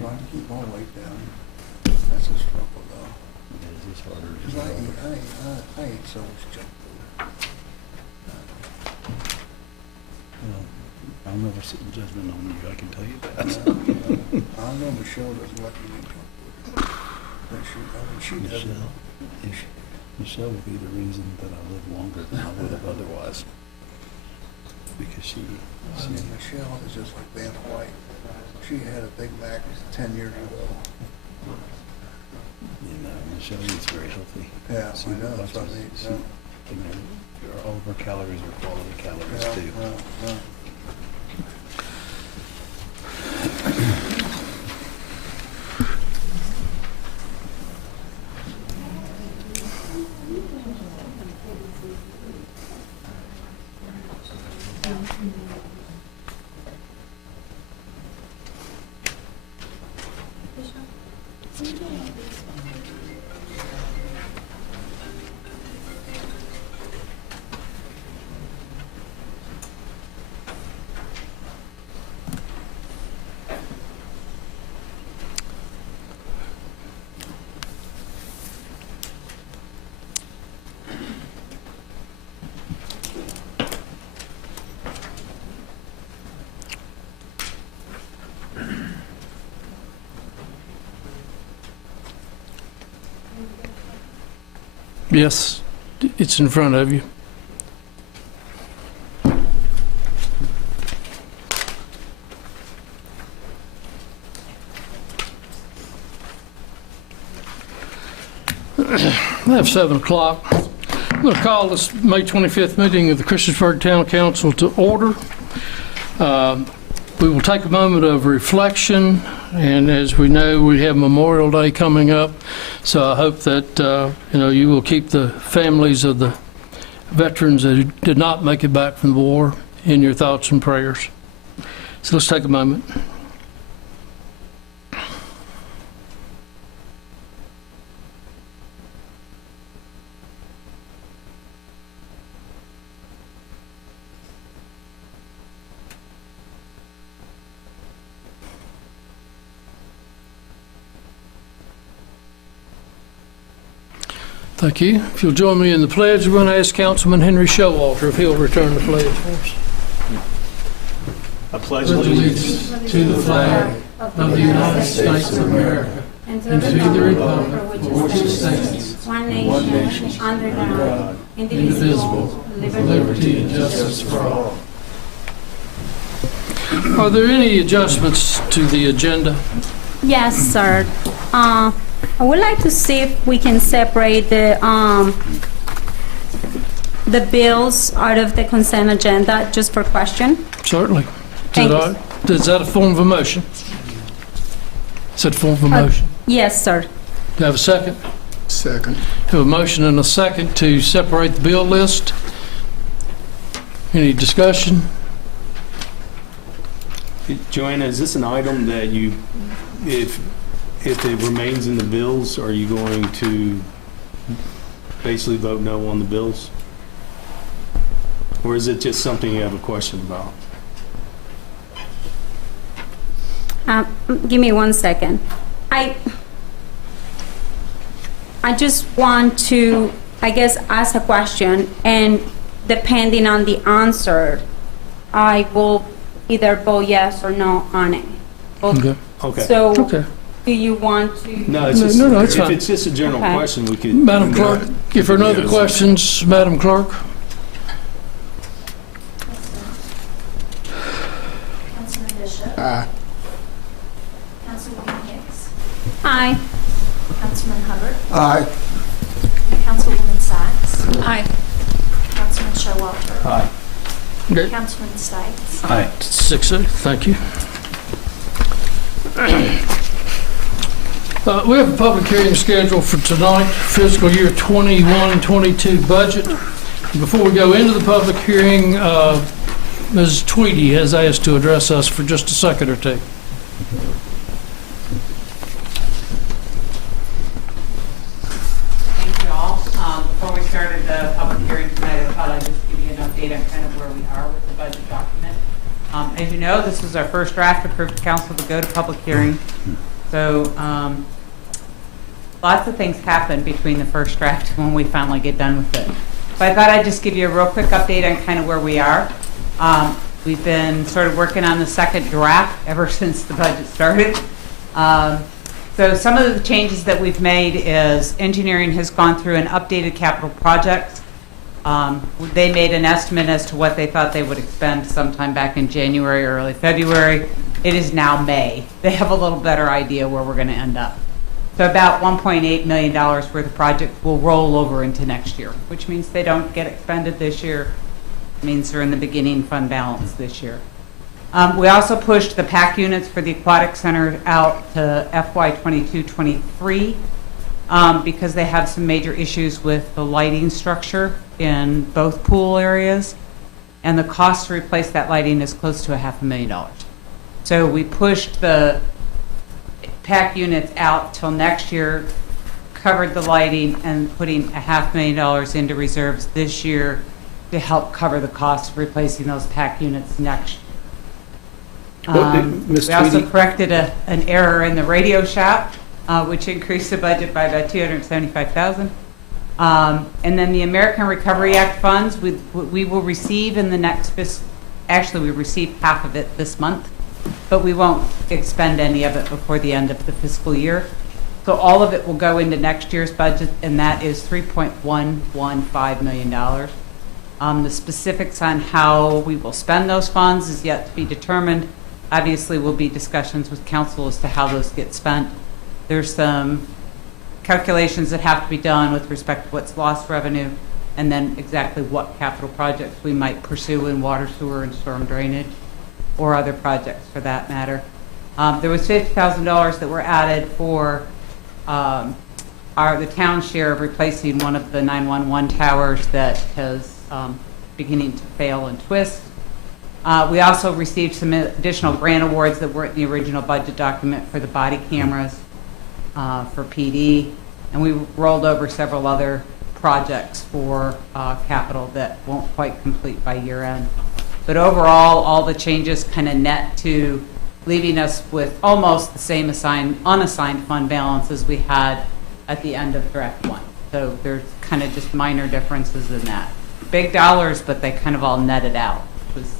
trying to keep my weight down. That's a struggle though. It's just harder. 'Cause I eat so much junk food. Well, I'll never sit in judgment on you, I can tell you that. I know Michelle doesn't let me eat junk food. But she doesn't. Michelle would be the reason that I live longer than I would have otherwise. Because she Michelle is just like Vanna White. She had a Big Mac 10 years ago. Michelle eats very healthy. Yeah, She I know, that's what I watches- mean. all of her calories are quality calories too. Yeah. Yes, it's in front of you. We have 7 o'clock. I'm going to call this May 25th meeting of the Christiansburg Town Council to order. We will take a moment of reflection, and as we know, we have Memorial Day coming up, so I hope that you will keep the families of the veterans that did not make it back from the war in your thoughts and prayers. So let's take a moment. Thank you. If you'll join me in the pledge, we're going to ask Councilman Henry Showalter if he'll return the pledge for us. I pledge Allegiance to the flag of the United States of America and to the republic for which it stands, one nation, under God, indivisible, with liberty and justice for all. Are there any adjustments to the agenda? Yes, sir. I would like to see if we can separate the bills out of the consent agenda, just for question. Certainly. Thank you. Is that a form of a motion? Is that a form of a motion? Yes, sir. Do I have a second? Second. Have a motion and a second to separate the bill list. Any discussion? Joanna, is this an item that you, if it remains in the bills, are you going to basically vote no on the bills? Or is it just something you have a question about? Give me 1 second. I just want to, I guess, ask a question, and depending on the answer, I will either vote yes or no on it. Okay. Okay. So, Okay. do you want to? No, it's just, No, it's if fine. it's just a general Okay. question, we could. Madam Clerk, if there are no other Yes. questions, Madam Clerk? Councilman Bishop. Aye. Councilwoman Hicks. Aye. Councilman Hubbard. Aye. Councilwoman Sykes. Aye. Councilman Showalter. Aye. Okay. Councilman Stites. Aye. 6-0, thank you. We have a public hearing scheduled for tonight, fiscal year 21-22 budget. Before we go into the public hearing, Ms. Tweedy has asked to address us for just a second or two. Thank you all. Before we started the public hearing tonight, I thought I'd just give you an update on kind of where we are with the budget document. As you know, this is our first draft approved to council to go to public hearing. So lots of things happen between the first draft and when we finally get done with it. But I thought I'd just give you a real quick update on kind of where we are. We've been sort of working on the second draft ever since the budget started. So some of the changes that we've made is engineering has gone through and updated capital projects. They made an estimate as to what they thought they would expend sometime back in January or early February. It is now May. They have a little better idea where we're going to end up. So about $1.8 million worth of projects will roll over into next year, which means they don't get expended this year. It means they're in the beginning fund balance this year. We also pushed the PAC units for the aquatic center out to FY 22-23 because they have some major issues with the lighting structure in both pool areas, and the cost to replace that lighting is close to $500,000. So we pushed the PAC units out till next year, covered the lighting, and putting $500,000 into reserves this year to help cover the cost of replacing those PAC units next year. Ms. We also Tweedy? corrected an error in the radio shaft, which increased the budget by about $275,000. And then the American Recovery Act funds, we will receive in the next actually we received half of it this month, but we won't expend any of it before the end of the fiscal year. So all of it will go into next year's budget, and that is $3.115 million. The specifics on how we will spend those funds is yet to be determined. Obviously, will be discussions with council as to how those get spent. There's some calculations that have to be done with respect to what's lost revenue, and then exactly what capital projects we might pursue in water, sewer, and storm drainage, or other projects for that matter. There was $50,000 that were added for the town share of replacing one of the 911 towers that has beginning to fail and twist. We also received some additional grant awards that weren't in the original budget document for the body cameras for PD, and we rolled over several other projects for capital that won't quite complete by year end. But overall, all the changes kind of net to leaving us with almost the same unassigned fund balance as we had at the end of draft one. So there's kind of just minor differences in that. Big dollars, but they kind of all netted out. It was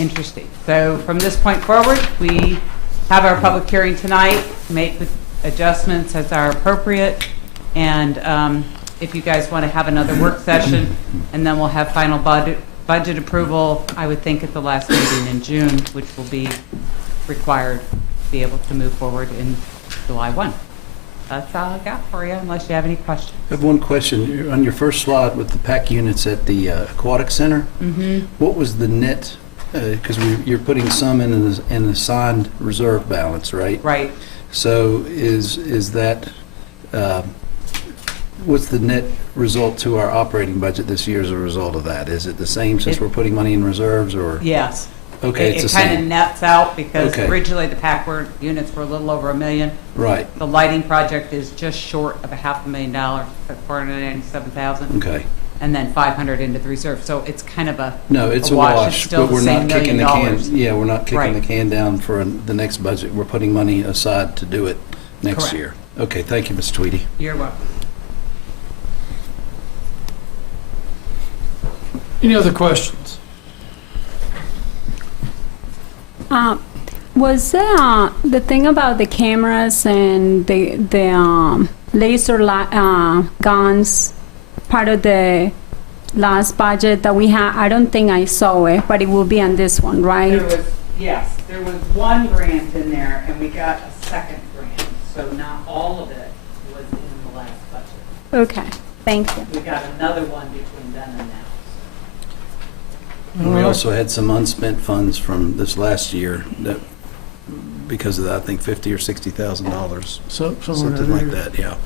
interesting. So from this point forward, we have our public hearing tonight, make the adjustments as are appropriate, and if you guys want to have another work session, and then we'll have final budget approval, I would think at the last meeting in June, which will be required to be able to move forward in July 1. That's all I got for you, unless you have any questions. I have one question. On your first slide with the PAC units at the aquatic center, what was the net? Because you're putting some in an assigned reserve balance, right? Right. So is that, what's the net result to our operating budget this year as a result of that? Is it the same since we're putting money in reserves, or? Yes. Okay, it's the It kind of same. nets out because Okay. originally the PAC units were a little over $1 million. Right, The lighting project is just short of $500,000, $497,000. okay. And then 500 into the reserve. So it's kind of a No, it's a wash. wash, It's still but the we're same not kicking the can, $1 million. yeah, we're not kicking the Right. can down for the next budget. We're putting money aside to do it next Correct. year. Okay, thank you, Ms. Tweedy. You're welcome. Any other questions? Was the thing about the cameras and the laser guns part of the last budget that we had? I don't think I saw it, but it will be on this one, right? There was one grant in there, and we got a second grant, so not all of it was in the last budget. Okay, thank you. We got another one between then and now. And we also had some unspent funds from this last year that, because of that, I think $50,000 or $60,000, something like that, yeah.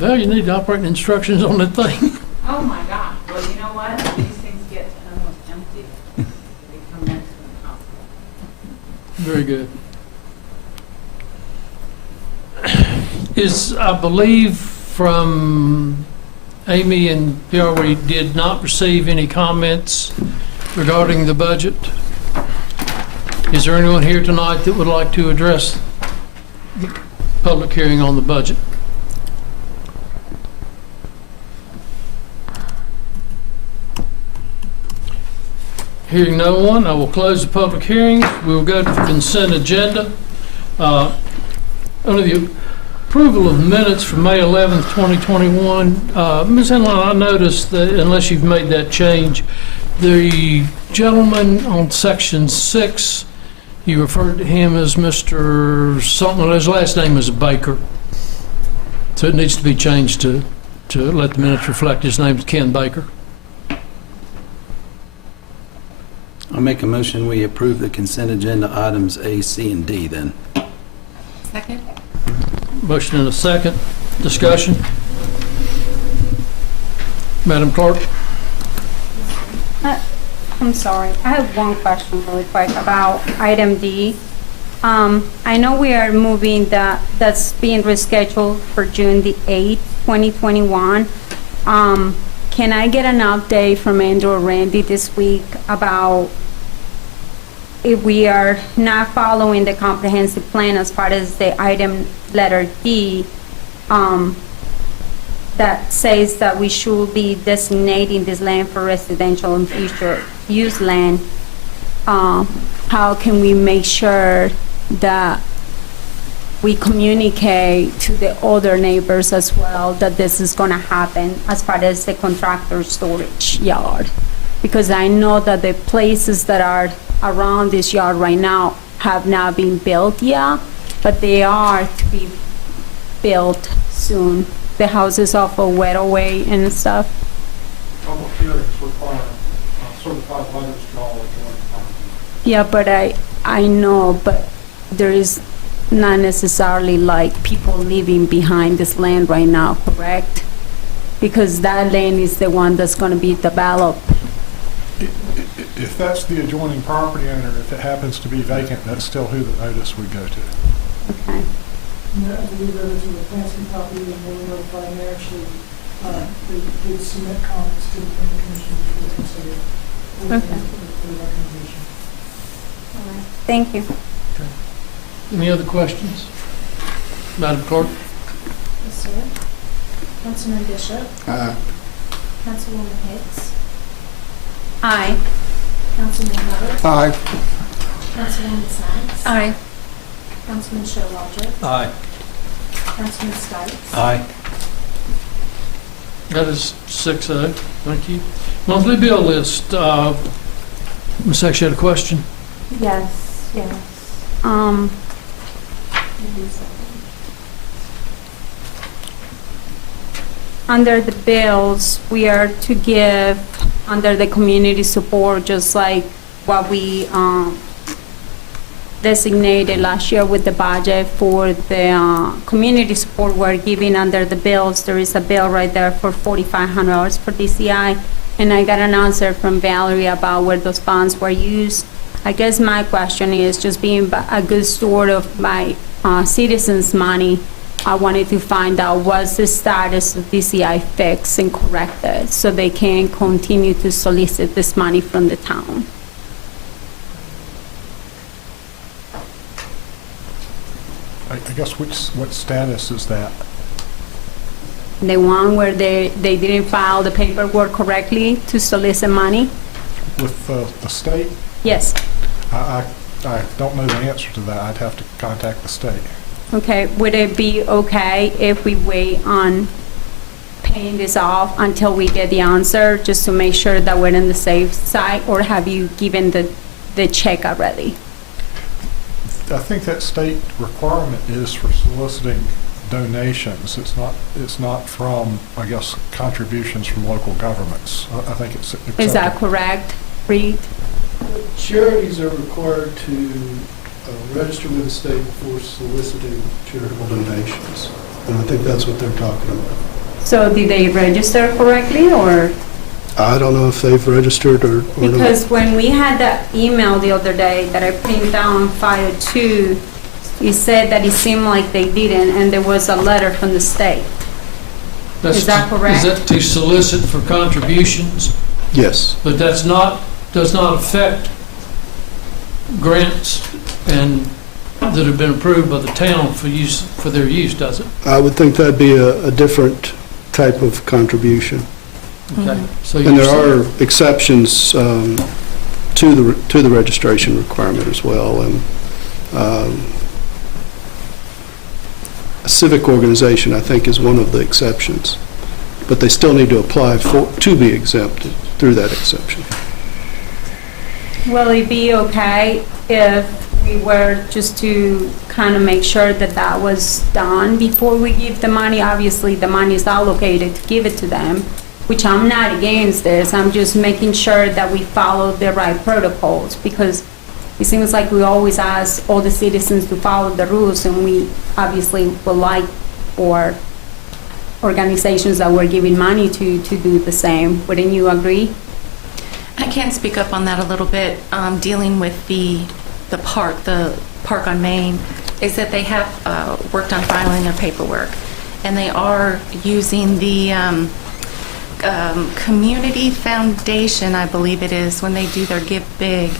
Well, you need operating instructions on that thing. Oh my gosh, well, you know what, these things get almost empty. They come next to impossible. Very good. I believe from Amy and PR, we did not receive any comments regarding the budget. Is there anyone here tonight that would like to address public hearing on the budget? Hearing no one, I will close the public hearing. We will go to the consent agenda. Under the approval of minutes for May 11th, 2021, Ms. Henlon, I noticed that unless you've made that change, the gentleman on section 6, you referred to him as Mr. something, his last name is Baker. So it needs to be changed to let the minutes reflect his name is Ken Baker. I'll make a motion, we approve the consent agenda items A, C, and D then. Second? Motion and a second. Discussion? Madam Clerk? I'm sorry, I have one question really quick about item D. I know we are moving that's being rescheduled for June the 8th, 2021. Can I get an update from Andrew or Randy this week about if we are not following the comprehensive plan as far as the item letter D, that says that we should be designating this land for residential and future use land? How can we make sure that we communicate to the other neighbors as well that this is going to happen as far as the contractor storage yard? Because I know that the places that are around this yard right now have not been built yet, but they are to be built soon. The houses off of Weatherway and stuff. Public hearings require certified letters to all adjoining properties. Yeah, but I know, but there is not necessarily like people living behind this land right now, correct? Because that land is the one that's going to be developed. If that's the adjoining property owner, if it happens to be vacant, that's still who the notice would go to. Okay. No, we go to the Clancy property and we'll notify, and they actually, they did submit comments to the planning commission which we'll consider for the recommendation. All right. Thank you. Any other questions? Madam Clerk? Yes, sir. Councilman Bishop. Councilwoman Hicks. Aye. Councilman Hubbard. Aye. Councilwoman Sykes. Aye. Councilman Showalter. Aye. Councilman Stites. Aye. That is 6-0. Thank you. Monthly bill list. Ms. Sykes, you had a question? Yes. Under the bills, we are to give under the community support, just like what we designated last year with the budget for the community support we're giving under the bills. There is a bill right there for $4,500 for DCI, and I got an answer from Valerie about where those funds were used. I guess my question is, just being a good steward of my citizens' money, I wanted to find out what's the status of DCI fixed and corrected so they can continue to solicit this money from the town. I guess what status is that? The one where they didn't file the paperwork correctly to solicit money? With the state? Yes. I don't know the answer to that. I'd have to contact the state. Okay, would it be okay if we wait on paying this off until we get the answer, just to make sure that we're in the safe side, or have you given the check already? I think that state requirement is for soliciting donations. It's not from, I guess, contributions from local governments. I think it's accepted. Is that correct, Reed? Charities are required to register with the state before soliciting charitable donations. And I think that's what they're talking about. So did they register correctly, or? I don't know if they've registered or not. Because when we had that email the other day that I printed down file 2, it said that it seemed like they didn't, and there was a letter from the state. Is that correct? Is that to solicit for contributions? Yes. But does not affect grants and that have been approved by the town for use, for their use, does it? I would think that'd be a different type of contribution. Okay. So And you're there saying- are exceptions to the registration requirement as well. And a civic organization, I think, is one of the exceptions. But they still need to apply to be exempted through that exception. Will it be okay if we were just to kind of make sure that that was done before we give the money? Obviously, the money is allocated to give it to them, which I'm not against this. I'm just making sure that we follow the right protocols, because it seems like we always ask all the citizens to follow the rules, and we obviously would like for organizations that we're giving money to do the same. Wouldn't you agree? I can speak up on that a little bit. Dealing with the park on Main, is that they have worked on filing their paperwork, and they are using the Community Foundation, I believe it is, when they do their Give Big,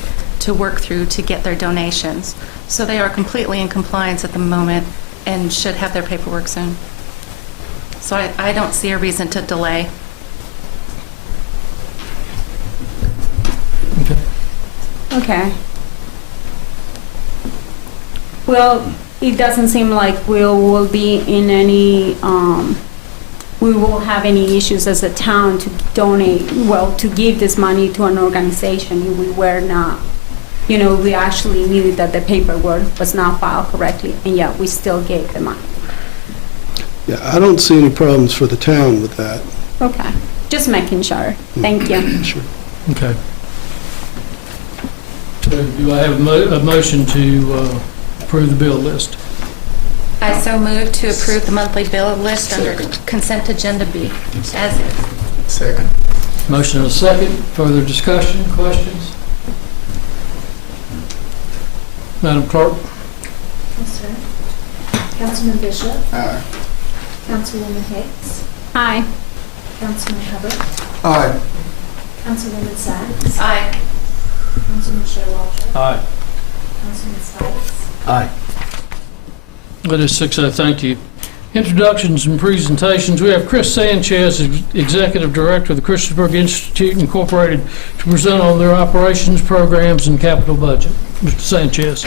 to work through to get their donations. So they are completely in compliance at the moment and should have their paperwork soon. So I don't see a reason to delay. Okay. Well, it doesn't seem like we will be in any, we will have any issues as a town to donate, well, to give this money to an organization if we were not, we actually knew that the paperwork was not filed correctly, and yet we still gave the money. Yeah, I don't see any problems for the town with that. Okay, just making sure. Thank you. Sure. Okay. So do I have a motion to approve the bill list? I so move to approve the monthly bill list under consent agenda B, as is. Second. Motion and a second. Further discussion, questions? Madam Clerk? Yes, sir. Councilman Bishop. Aye. Councilwoman Hicks. Hi. Councilman Hubbard. Aye. Councilwoman Sacks. Aye. Councilman Showalter. Aye. Councilman Stites. Aye. That is 6-0, thank you. Introductions and presentations. We have Chris Sanchez, Executive Director of the Christiansburg Institute Incorporated, to present on their operations, programs, and capital budget. Mr. Sanchez.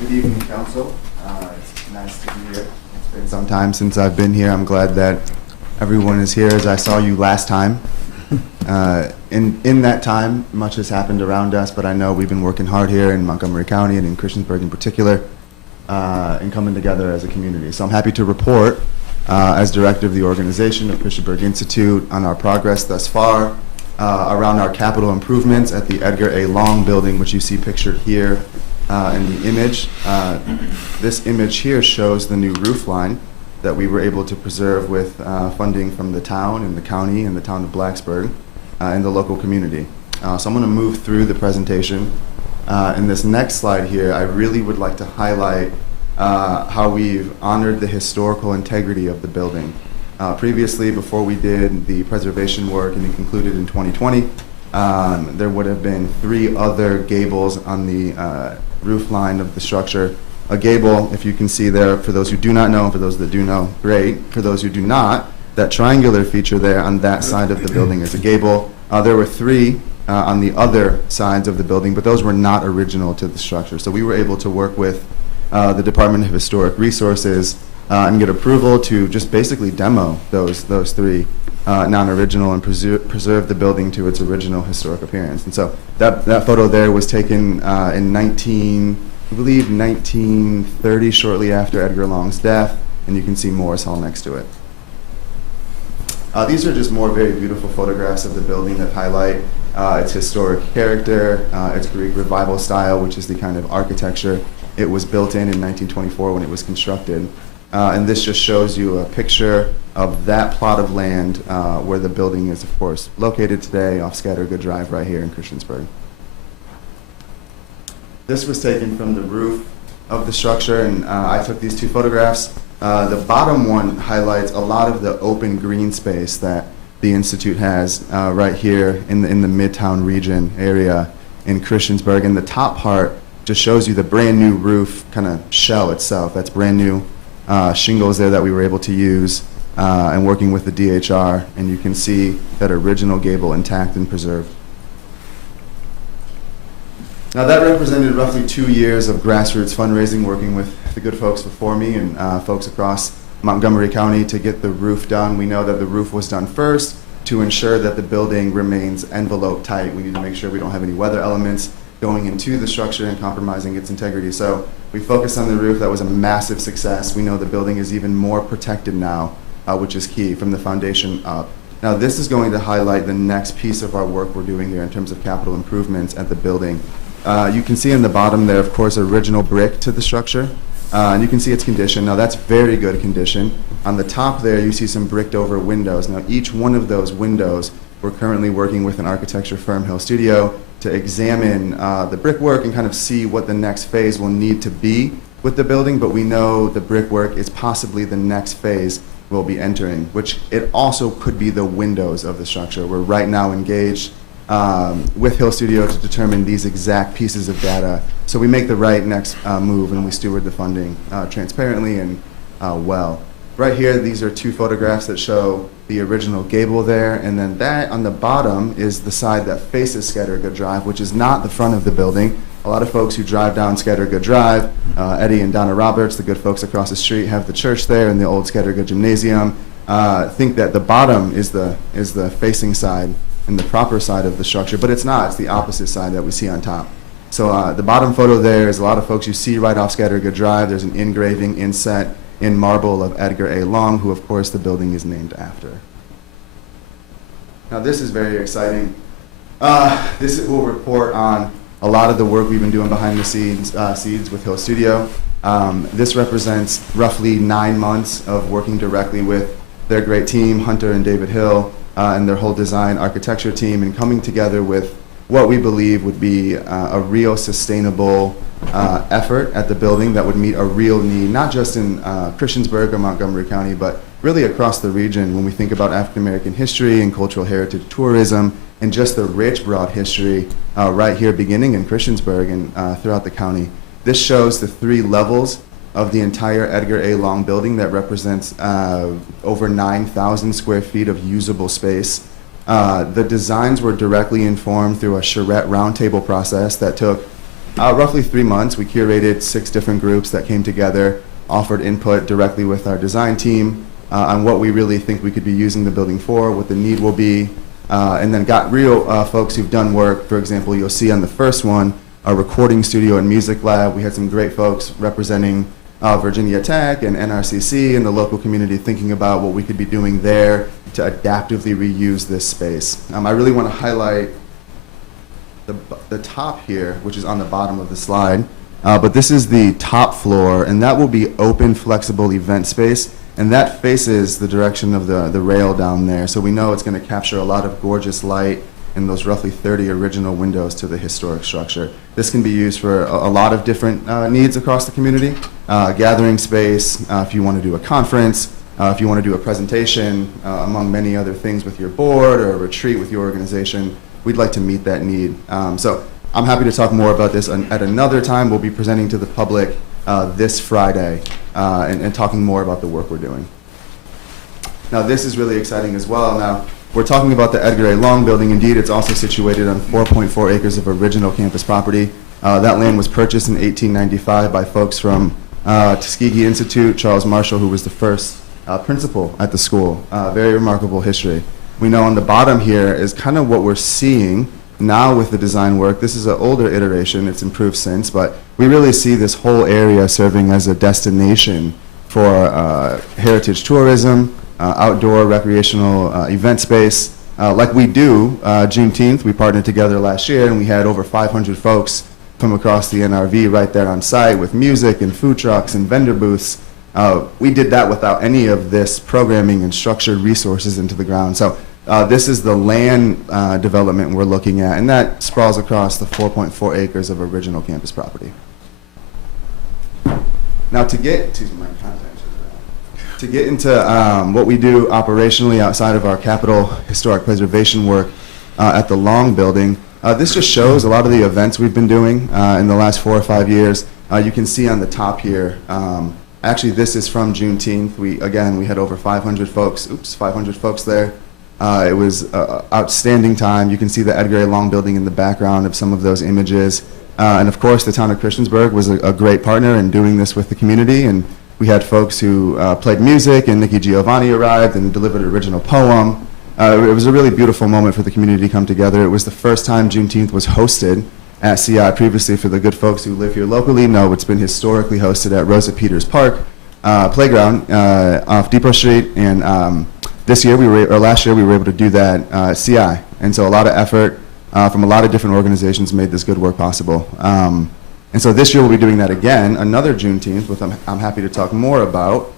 Good evening, Council. It's nice to be here. It's been some time since I've been here. I'm glad that everyone is here, as I saw you last time. In that time, much has happened around us, but I know we've been working hard here in Montgomery County and in Christiansburg in particular, and coming together as a community. So I'm happy to report, as Director of the organization of Christiansburg Institute, on our progress thus far around our capital improvements at the Edgar A. Long building, which you see pictured here in the image. This image here shows the new roof line that we were able to preserve with funding from the town and the county and the town of Blacksburg and the local community. So I'm going to move through the presentation. In this next slide here, I really would like to highlight how we've honored the historical integrity of the building. Previously, before we did the preservation work and it concluded in 2020, there would have been 3 other gables on the roof line of the structure. A gable, if you can see there, for those who do not know, and for those that do know, great. For those who do not, that triangular feature there on that side of the building is a gable. There were 3 on the other sides of the building, but those were not original to the structure. So we were able to work with the Department of Historic Resources and get approval to just basically demo those 3 non-original and preserve the building to its original historic appearance. And so that photo there was taken in 1930, shortly after Edgar Long's death, and you can see Morris Hall next to it. These are just more very beautiful photographs of the building that highlight its historic character, its Greek revival style, which is the kind of architecture it was built in 1924 when it was constructed. And this just shows you a picture of that plot of land where the building is, of course, located today off Scattergood Drive right here in Christiansburg. This was taken from the roof of the structure, and I took these two photographs. The bottom one highlights a lot of the open green space that the Institute has right here in the Midtown region area in Christiansburg. And the top part just shows you the brand new roof kind of shell itself. That's brand new shingles there that we were able to use and working with the DHR. And you can see that original gable intact and preserved. Now that represented roughly 2 years of grassroots fundraising, working with the good folks before me and folks across Montgomery County to get the roof done. We know that the roof was done first to ensure that the building remains envelope tight. We need to make sure we don't have any weather elements going into the structure and compromising its integrity. So we focused on the roof. That was a massive success. We know the building is even more protected now, which is key from the foundation up. Now this is going to highlight the next piece of our work we're doing here in terms of capital improvements at the building. You can see in the bottom there, of course, original brick to the structure. And you can see its condition. Now that's very good condition. On the top there, you see some bricked over windows. Now each one of those windows, we're currently working with an architecture firm, Hill Studio, to examine the brickwork and kind of see what the next phase will need to be with the building. But we know the brickwork is possibly the next phase we'll be entering, which it also could be the windows of the structure. We're right now engaged with Hill Studio to determine these exact pieces of data so we make the right next move and we steward the funding transparently and well. Right here, these are two photographs that show the original gable there, and then that on the bottom is the side that faces Scattergood Drive, which is not the front of the building. A lot of folks who drive down Scattergood Drive, Eddie and Donna Roberts, the good folks across the street, have the church there and the old Scattergood Gymnasium, think that the bottom is the facing side and the proper side of the structure, but it's not. It's the opposite side that we see on top. So the bottom photo there is a lot of folks you see right off Scattergood Drive. There's an engraving inset in marble of Edgar A. Long, who of course the building is named after. Now this is very exciting. This will report on a lot of the work we've been doing behind the scenes with Hill Studio. This represents roughly 9 months of working directly with their great team, Hunter and David Hill, and their whole design architecture team, and coming together with what we believe would be a real sustainable effort at the building that would meet a real need, not just in Christiansburg or Montgomery County, but really across the region when we think about African American history and cultural heritage tourism and just the rich, broad history right here beginning in Christiansburg and throughout the county. This shows the 3 levels of the entire Edgar A. Long building that represents over 9,000 square feet of usable space. The designs were directly informed through a charrette roundtable process that took roughly 3 months. We curated 6 different groups that came together, offered input directly with our design team on what we really think we could be using the building for, what the need will be, and then got real folks who've done work. For example, you'll see on the first one, a recording studio and music lab. We had some great folks representing Virginia Tech and NRCC and the local community thinking about what we could be doing there to adaptively reuse this space. I really want to highlight the top here, which is on the bottom of the slide, but this is the top floor, and that will be open, flexible event space, and that faces the direction of the rail down there, so we know it's going to capture a lot of gorgeous light and those roughly 30 original windows to the historic structure. This can be used for a lot of different needs across the community. Gathering space, if you want to do a conference, if you want to do a presentation, among many other things with your board or a retreat with your organization, we'd like to meet that need. So I'm happy to talk more about this at another time. We'll be presenting to the public this Friday and talking more about the work we're doing. Now this is really exciting as well. Now, we're talking about the Edgar A. Long building. Indeed, it's also situated on 4.4 acres of original campus property. That land was purchased in 1895 by folks from Tuskegee Institute, Charles Marshall, who was the first principal at the school. Very remarkable history. We know on the bottom here is kind of what we're seeing now with the design work. This is an older iteration. It's improved since, but we really see this whole area serving as a destination for heritage tourism, outdoor recreational event space, Like we do, Juneteenth, we partnered together last year, and we had over 500 folks from across the NRV right there on site with music and food trucks and vendor booths. We did that without any of this programming and structured resources into the ground. So this is the land development we're looking at, and that sprawls across the 4.4 acres of original campus property. Now to get into what we do operationally outside of our capital historic preservation work at the Long Building, this just shows a lot of the events we've been doing in the last 4 or 5 years. You can see on the top here, actually this is from Juneteenth. We had over 500 folks there. It was outstanding time. You can see the Edgar A. Long Building in the background of some of those images. And of course, the town of Christiansburg was a great partner in doing this with the community. And we had folks who played music, and Nikki Giovanni arrived and delivered an original poem. It was a really beautiful moment for the community to come together. It was the first time Juneteenth was hosted at CI. Previously, for the good folks who live here locally, know it's been historically hosted at Rosa Peters Park Playground off Depot Street. And last year, we were able to do that at CI. And so a lot of effort from a lot of different organizations made this good work possible. And so this year we'll be doing that again, another Juneteenth, which I'm happy to talk more about.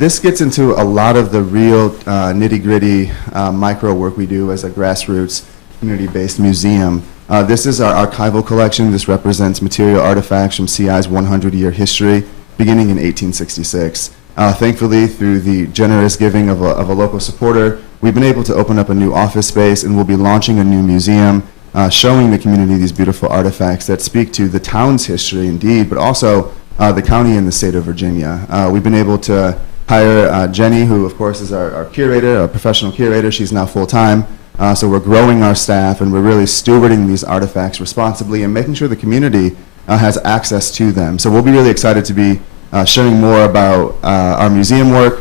This gets into a lot of the real nitty-gritty micro work we do as a grassroots community-based museum. This is our archival collection. This represents material artifacts from CI's 100-year history, beginning in 1866. Thankfully, through the generous giving of a local supporter, we've been able to open up a new office space, and we'll be launching a new museum showing the community these beautiful artifacts that speak to the town's history indeed, but also the county and the state of Virginia. We've been able to hire Jenny, who of course is our curator, our professional curator. She's now full-time. So we're growing our staff, and we're really stewarding these artifacts responsibly and making sure the community has access to them. So we'll be really excited to be sharing more about our museum work.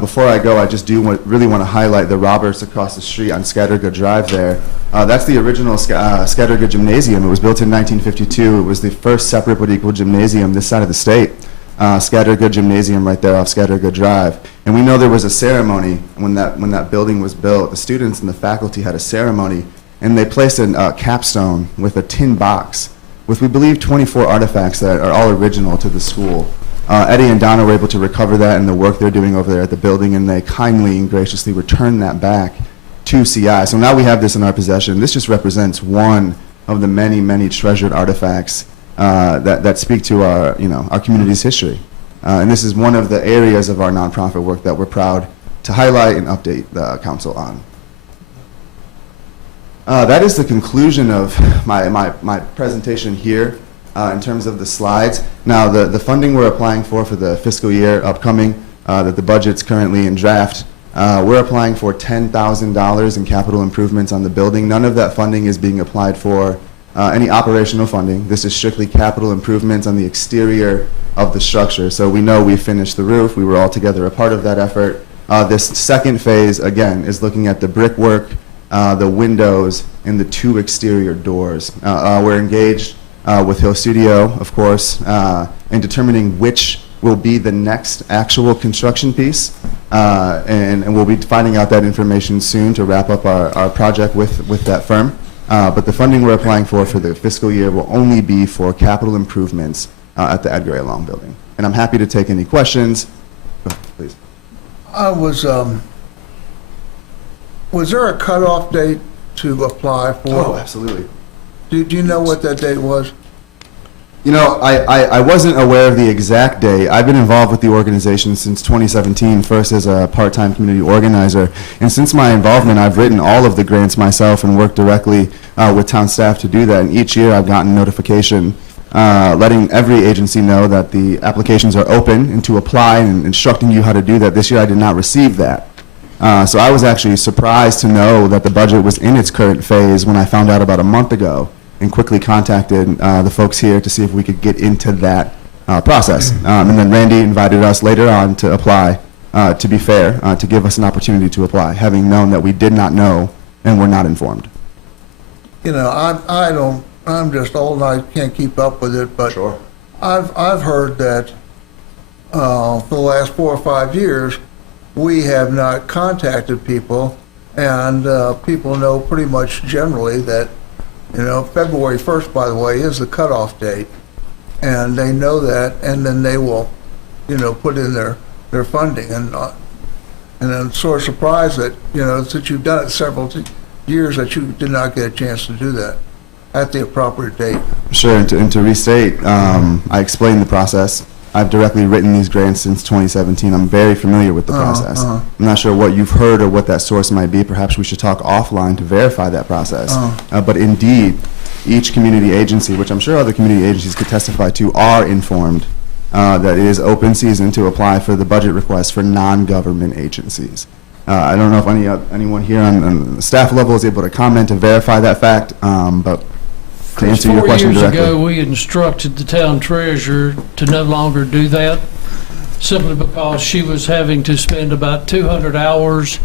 Before I go, I just really want to highlight the Roberts across the street on Scattergood Drive there. That's the original Scattergood Gymnasium. It was built in 1952. It was the first separate but equal gymnasium this side of the state. Scattergood Gymnasium right there off Scattergood Drive. And we know there was a ceremony when that building was built. The students and the faculty had a ceremony, and they placed a capstone with a tin box with, we believe, 24 artifacts that are all original to the school. Eddie and Donna were able to recover that in the work they're doing over there at the building, and they kindly and graciously returned that back to CI. So now we have this in our possession. This just represents one of the many, many treasured artifacts that speak to our community's history. And this is one of the areas of our nonprofit work that we're proud to highlight and update the council on. That is the conclusion of my presentation here. In terms of the slides. Now, the funding we're applying for the fiscal year upcoming, that the budget's currently in draft, we're applying for $10,000 in capital improvements on the building. None of that funding is being applied for any operational funding. This is strictly capital improvements on the exterior of the structure. So we know we finished the roof. We were all together a part of that effort. This second phase, again, is looking at the brickwork, the windows, and the 2 exterior doors. We're engaged with Hill Studio, of course, in determining which will be the next actual construction piece. And we'll be finding out that information soon to wrap up our project with that firm. But the funding we're applying for the fiscal year will only be for capital improvements at the Edgar A. Long Building. And I'm happy to take any questions. Go ahead, please. Was there a cutoff date to apply for? Oh, absolutely. Do you know what that date was? You know, I wasn't aware of the exact date. I've been involved with the organization since 2017, first as a part-time community organizer. And since my involvement, I've written all of the grants myself and worked directly with town staff to do that. And each year I've gotten notification letting every agency know that the applications are open and to apply and instructing you how to do that. This year I did not receive that. So I was actually surprised to know that the budget was in its current phase when I found out about a month ago, and quickly contacted the folks here to see if we could get into that process. And then Randy invited us later on to apply, to be fair, to give us an opportunity to apply, having known that we did not know and were not informed. You know, I'm just old and I can't keep up with it, but Sure. I've heard that for the last 4 or 5 years, we have not contacted people And people know pretty much generally that, February 1st, by the way, is the cutoff date. And they know that, and then they will, put in their funding. And I'm sort of surprised that, since you've done it several years, that you did not get a chance to do that at the appropriate date. Sure, and to restate, I explained the process. I've directly written these grants since 2017. I'm very familiar with the process. I'm not sure what you've heard or what that source might be. Perhaps we should talk offline to verify that process. But indeed, each community agency, which I'm sure other community agencies could testify to, are informed that it is open season to apply for the budget request for non-government agencies. I don't know if anyone here on the staff level is able to comment to verify that fact, but to answer your question directly. 4 years ago, we instructed the town treasurer to no longer do that, simply because she was having to spend about 200 hours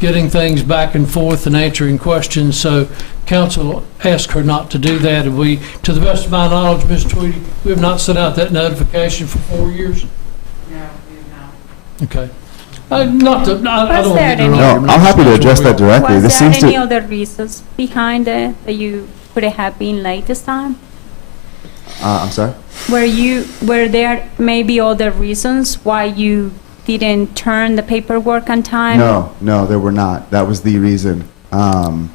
getting things back and forth and answering questions. So council asked her not to do that, and we, to the best of my knowledge, Ms. Tweedy, we have not sent out that notification for 4 years. No, we have not. Okay. I don't want to get into an No, argument. I'm happy to address that directly. Was This there seems any to. other reasons behind it that you could have been late this time? I'm sorry. Were there maybe other reasons why you didn't turn the paperwork on time? No, there were not. That was the reason. And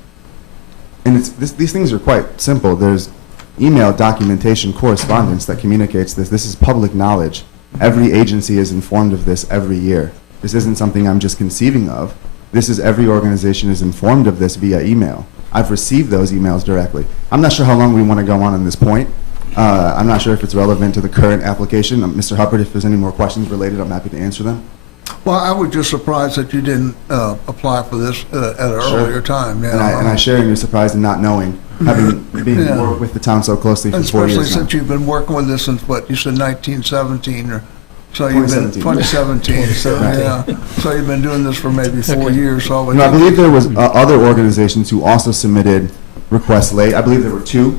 these things are quite simple. There's email documentation correspondence that communicates this. This is public knowledge. Every agency is informed of this every year. This isn't something I'm just conceiving of. This is every organization is informed of this via email. I've received those emails directly. I'm not sure how long we want to go on this point. I'm not sure if it's relevant to the current application. Mr. Hubbard, if there's any more questions related, I'm happy to answer them. Well, I was just surprised that you didn't apply for this at an earlier time. And I share in your surprise in not knowing, having been worked with the town so closely for 4 years especially now. since you've been working with this since, what, you said 1917, or so you've been 2017. 2017. So yeah, so you've been doing this for maybe 4 years. So I would I think- believe there was other organizations who also submitted requests late. I believe there were 2,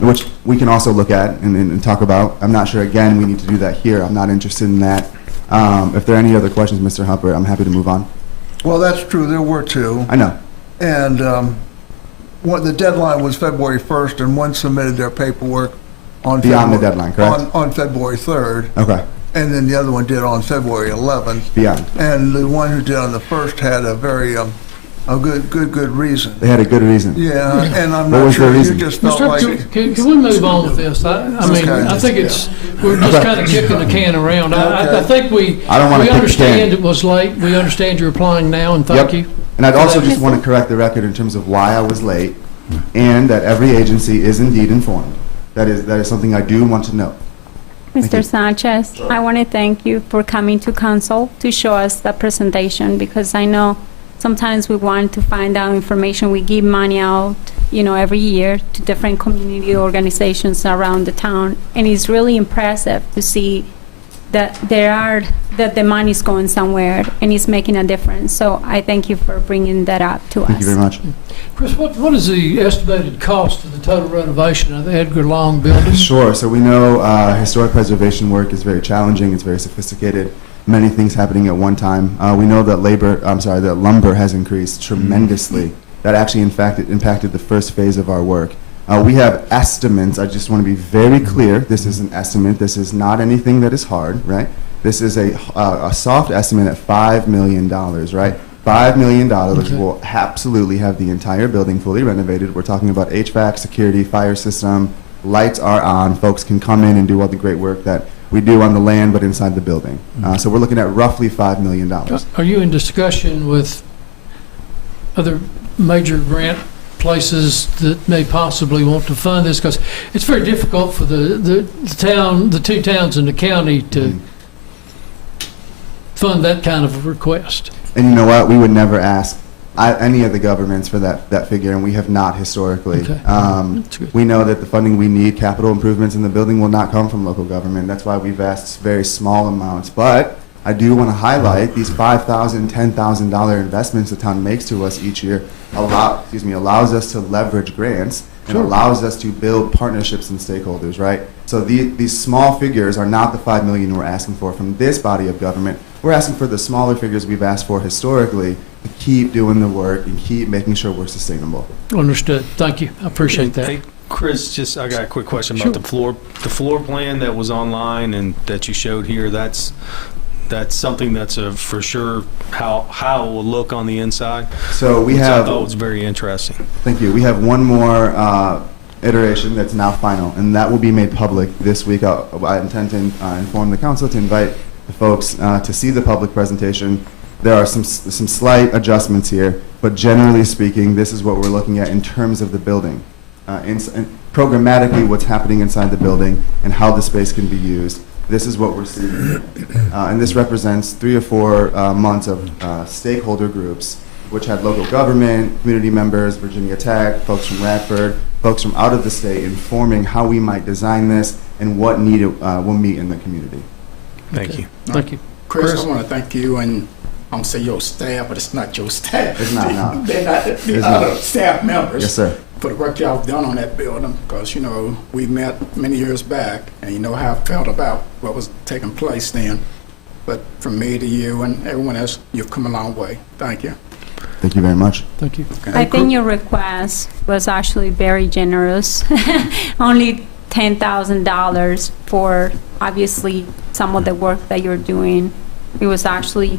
which we can also look at and talk about. I'm not sure. Again, we need to do that here. I'm not interested in that. If there are any other questions, Mr. Hubbard, I'm happy to move on. Well, that's true. There were 2. I know. And the deadline was February 1st, and one submitted their paperwork on Beyond the February- deadline, correct? On February 3rd, Okay. and then the other one did on February 11th. Beyond. And the one who did on the 1st had a very good reason. They had a good reason. Yeah, and I'm What not was sure their you reason? just felt Mr. like. Can we move on with this? I mean, Okay. I think we're just Okay. kind of kicking the can around. I Okay. think we I don't wanna kick the understand can. it was late. We understand you're applying now, and thank you. And I'd also just want to correct the record in terms of why I was late, and that every agency is indeed informed. That is something I do want to know. Thank you. Mr. Sanchez, I want to thank you for coming to council to show us the presentation, because I know sometimes we want to find out information. We give money out, every year to different community organizations around the town, and it's really impressive to see that that the money's going somewhere and it's making a difference. So I thank you for bringing that up to us. Thank you very much. Chris, what is the estimated cost of the total renovation of the Edgar Long building? Sure. So we know historic preservation work is very challenging. It's very sophisticated. Many things happening at one time. We know that that lumber has increased tremendously. That actually, in fact, it impacted the first phase of our work. We have estimates. I just want to be very clear. This is an estimate. This is not anything that is hard, right? This is a soft estimate at $5 million, right? $5 million Okay. will absolutely have the entire building fully renovated. We're talking about HVAC, security, fire system. Lights are on. Folks can come in and do all the great work that we do on the land, but inside the building. So we're looking at roughly $5 million. Are you in discussion with other major grant places that may possibly want to fund this? Because it's very difficult for the two towns in the county to fund that kind of a request. And you know what? We would never ask any of the governments for that figure, and we have not historically. Okay. That's good. We know that the funding we need, capital improvements in the building, will not come from local government. That's why we've asked very small amounts. But I do want to highlight these $5,000, $10,000 investments the town makes to us each year allows us to leverage grants and Sure. allows us to build partnerships and stakeholders, right? So these small figures are not the $5 million we're asking for from this body of government. We're asking for the smaller figures we've asked for historically to keep doing the work and keep making sure we're sustainable. Understood. Thank you. I appreciate that. Hey, Chris, I got a quick question about the floor plan that was online and that you showed here. That's something that's for sure how it will look on the inside. So we which have. I thought was very interesting. Thank you. We have one more iteration that's now final, and that will be made public this week. I intend to inform the council to invite the folks to see the public presentation. There are some slight adjustments here, but generally speaking, this is what we're looking at in terms of the building. And programmatically, what's happening inside the building and how the space can be used. This is what we're seeing. And this represents 3 or 4 months of stakeholder groups, which had local government, community members, Virginia Tech, folks from Radford, folks from out of the state, informing how we might design this and what need will meet in the community. Thank you. Thank you. Chris, I want to thank you and I'm going to say your staff, but it's not your staff. It's not, no. They're not the It's other not. staff members. Yes, sir. For the work y'all have done on that building, because, you know, we met many years back, and you know how I felt about what was taking place then. But from me to you and everyone else, you've come a long way. Thank you. Thank you very much. Thank you. I think your request was actually very generous. Only $10,000 for obviously some of the work that you're doing. It was actually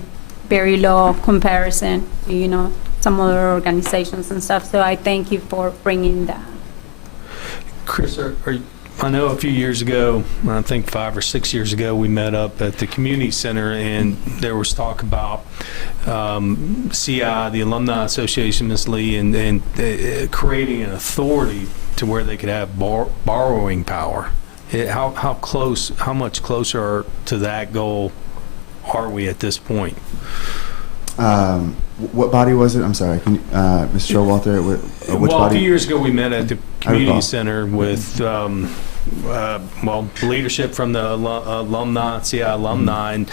very low comparison to, you know, some other organizations and stuff. So I thank you for bringing that. Chris, I know a few years ago, I think 5 or 6 years ago, we met up at the community center and there was talk about CI, the Alumni Association, Ms. Lee, and creating an authority to where they could have borrowing power. How much closer to that goal are we at this point? What body was it? I'm sorry. Can you, Mr. Showalter, which Well, body? a few years ago, we met at the community recall. center with, leadership from the alumni, CI alumni, and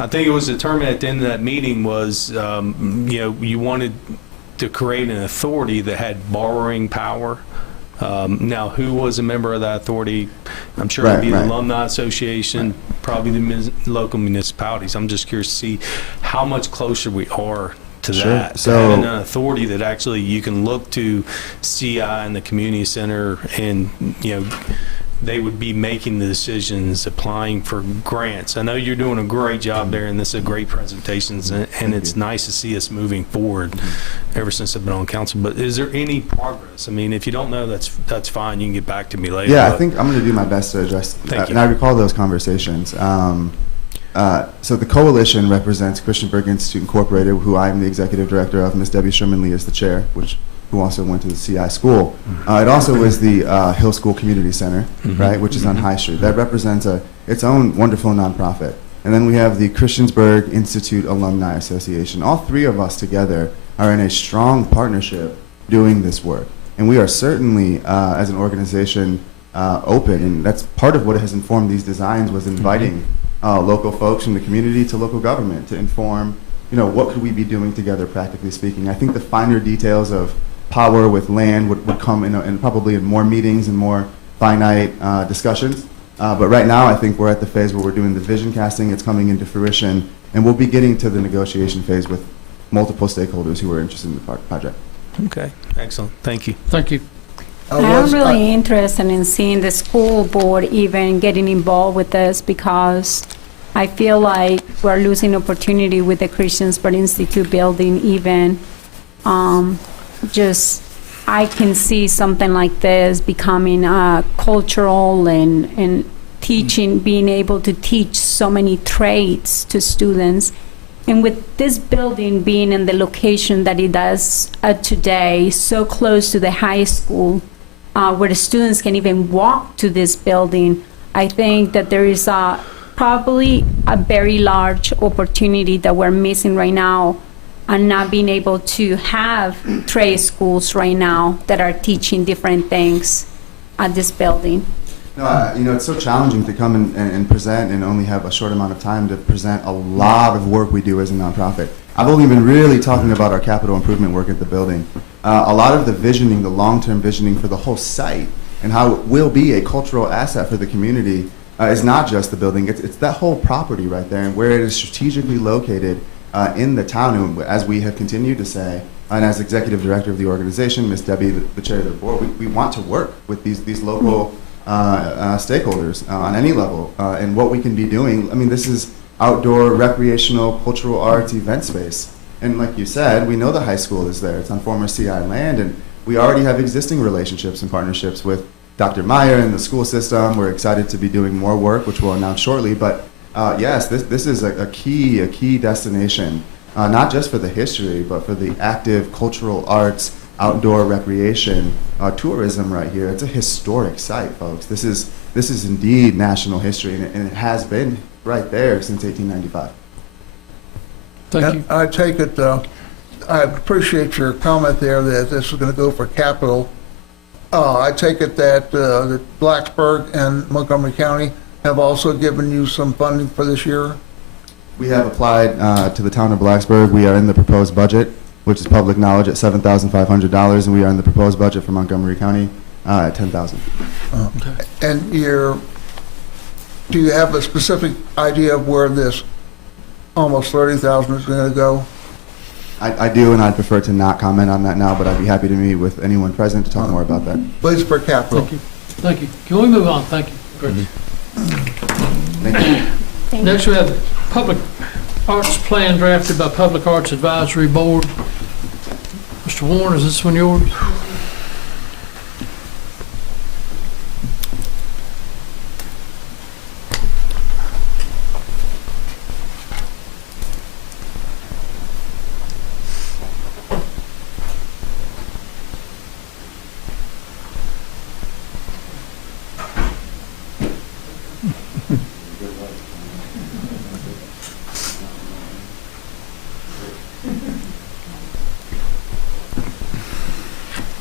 I think it was determined at the end of that meeting was, you wanted to create an authority that had borrowing power. Now, who was a member of that authority? I'm sure it'd be the Alumni Association, probably the local municipalities. I'm just curious to see how much closer we are to that. So having an authority that actually you can look to CI and the community center, and they would be making the decisions, applying for grants. I know you're doing a great job there, and this is a great presentations, and it's nice to see us moving forward ever since I've been on council. But is there any progress? I mean, if you don't know, that's fine. You can get back to me later. Yeah, I think I'm going to do my best to address. Thank you. And I recall those conversations. So the coalition represents Christiansburg Institute Incorporated, who I am the executive director of. Ms. Debbie Sherman Lee is the chair, who also went to the CI school. It also is the Hill School Community Center, right, which is on High Street. That represents its own wonderful nonprofit. And then we have the Christiansburg Institute Alumni Association. All 3 of us together are in a strong partnership doing this work. And we are certainly, as an organization, open, and that's part of what has informed these designs, was inviting local folks from the community to local government to inform, what could we be doing together, practically speaking. I think the finer details of power with land would come in probably in more meetings and more finite discussions. But right now, I think we're at the phase where we're doing the vision casting. It's coming into fruition, and we'll be getting to the negotiation phase with multiple stakeholders who are interested in the project. Okay, excellent. Thank you. Thank you. I'm really interested in seeing the school board even getting involved with this, because I feel like we're losing opportunity with the Christiansburg Institute building even. I can see something like this becoming cultural and teaching, being able to teach so many trades to students. And with this building being in the location that it does today, so close to the high school, where the students can even walk to this building, I think that there is probably a very large opportunity that we're missing right now, and not being able to have trade schools right now that are teaching different things at this building. No, it's so challenging to come and present and only have a short amount of time to present a lot of work we do as a nonprofit. I've only been really talking about our capital improvement work at the building. A lot of the visioning, the long-term visioning for the whole site and how it will be a cultural asset for the community is not just the building. It's that whole property right there and where it is strategically located in the town. And as we have continued to say, and as executive director of the organization, Ms. Debbie, the chair of the board, we want to work with these local stakeholders on any level, and what we can be doing. I mean, this is outdoor, recreational, cultural arts event space. And like you said, we know the high school is there. It's on former CI land, and we already have existing relationships and partnerships with Dr. Meyer and the school system. We're excited to be doing more work, which we'll announce shortly. But yes, this is a key destination, not just for the history, but for the active cultural arts, outdoor recreation, tourism right here. It's a historic site, folks. This is indeed national history, and it has been right there since 1895. Thank you. I take it, I appreciate your comment there that this is going to go for capital. I take it that Blacksburg and Montgomery County have also given you some funding for this year? We have applied to the town of Blacksburg. We are in the proposed budget, which is public knowledge, at $7,500, and we are in the proposed budget for Montgomery County at $10,000. Okay. And do you have a specific idea of where this almost $30,000 is going to go? I do, and I'd prefer to not comment on that now, but I'd be happy to meet with anyone present to talk more about that. But it's for capital. Thank you. Thank you. Can we move on? Thank you. Great. Thank you. Next, we have Public Arts Plan drafted by Public Arts Advisory Board. Mr. Warren, is this one yours?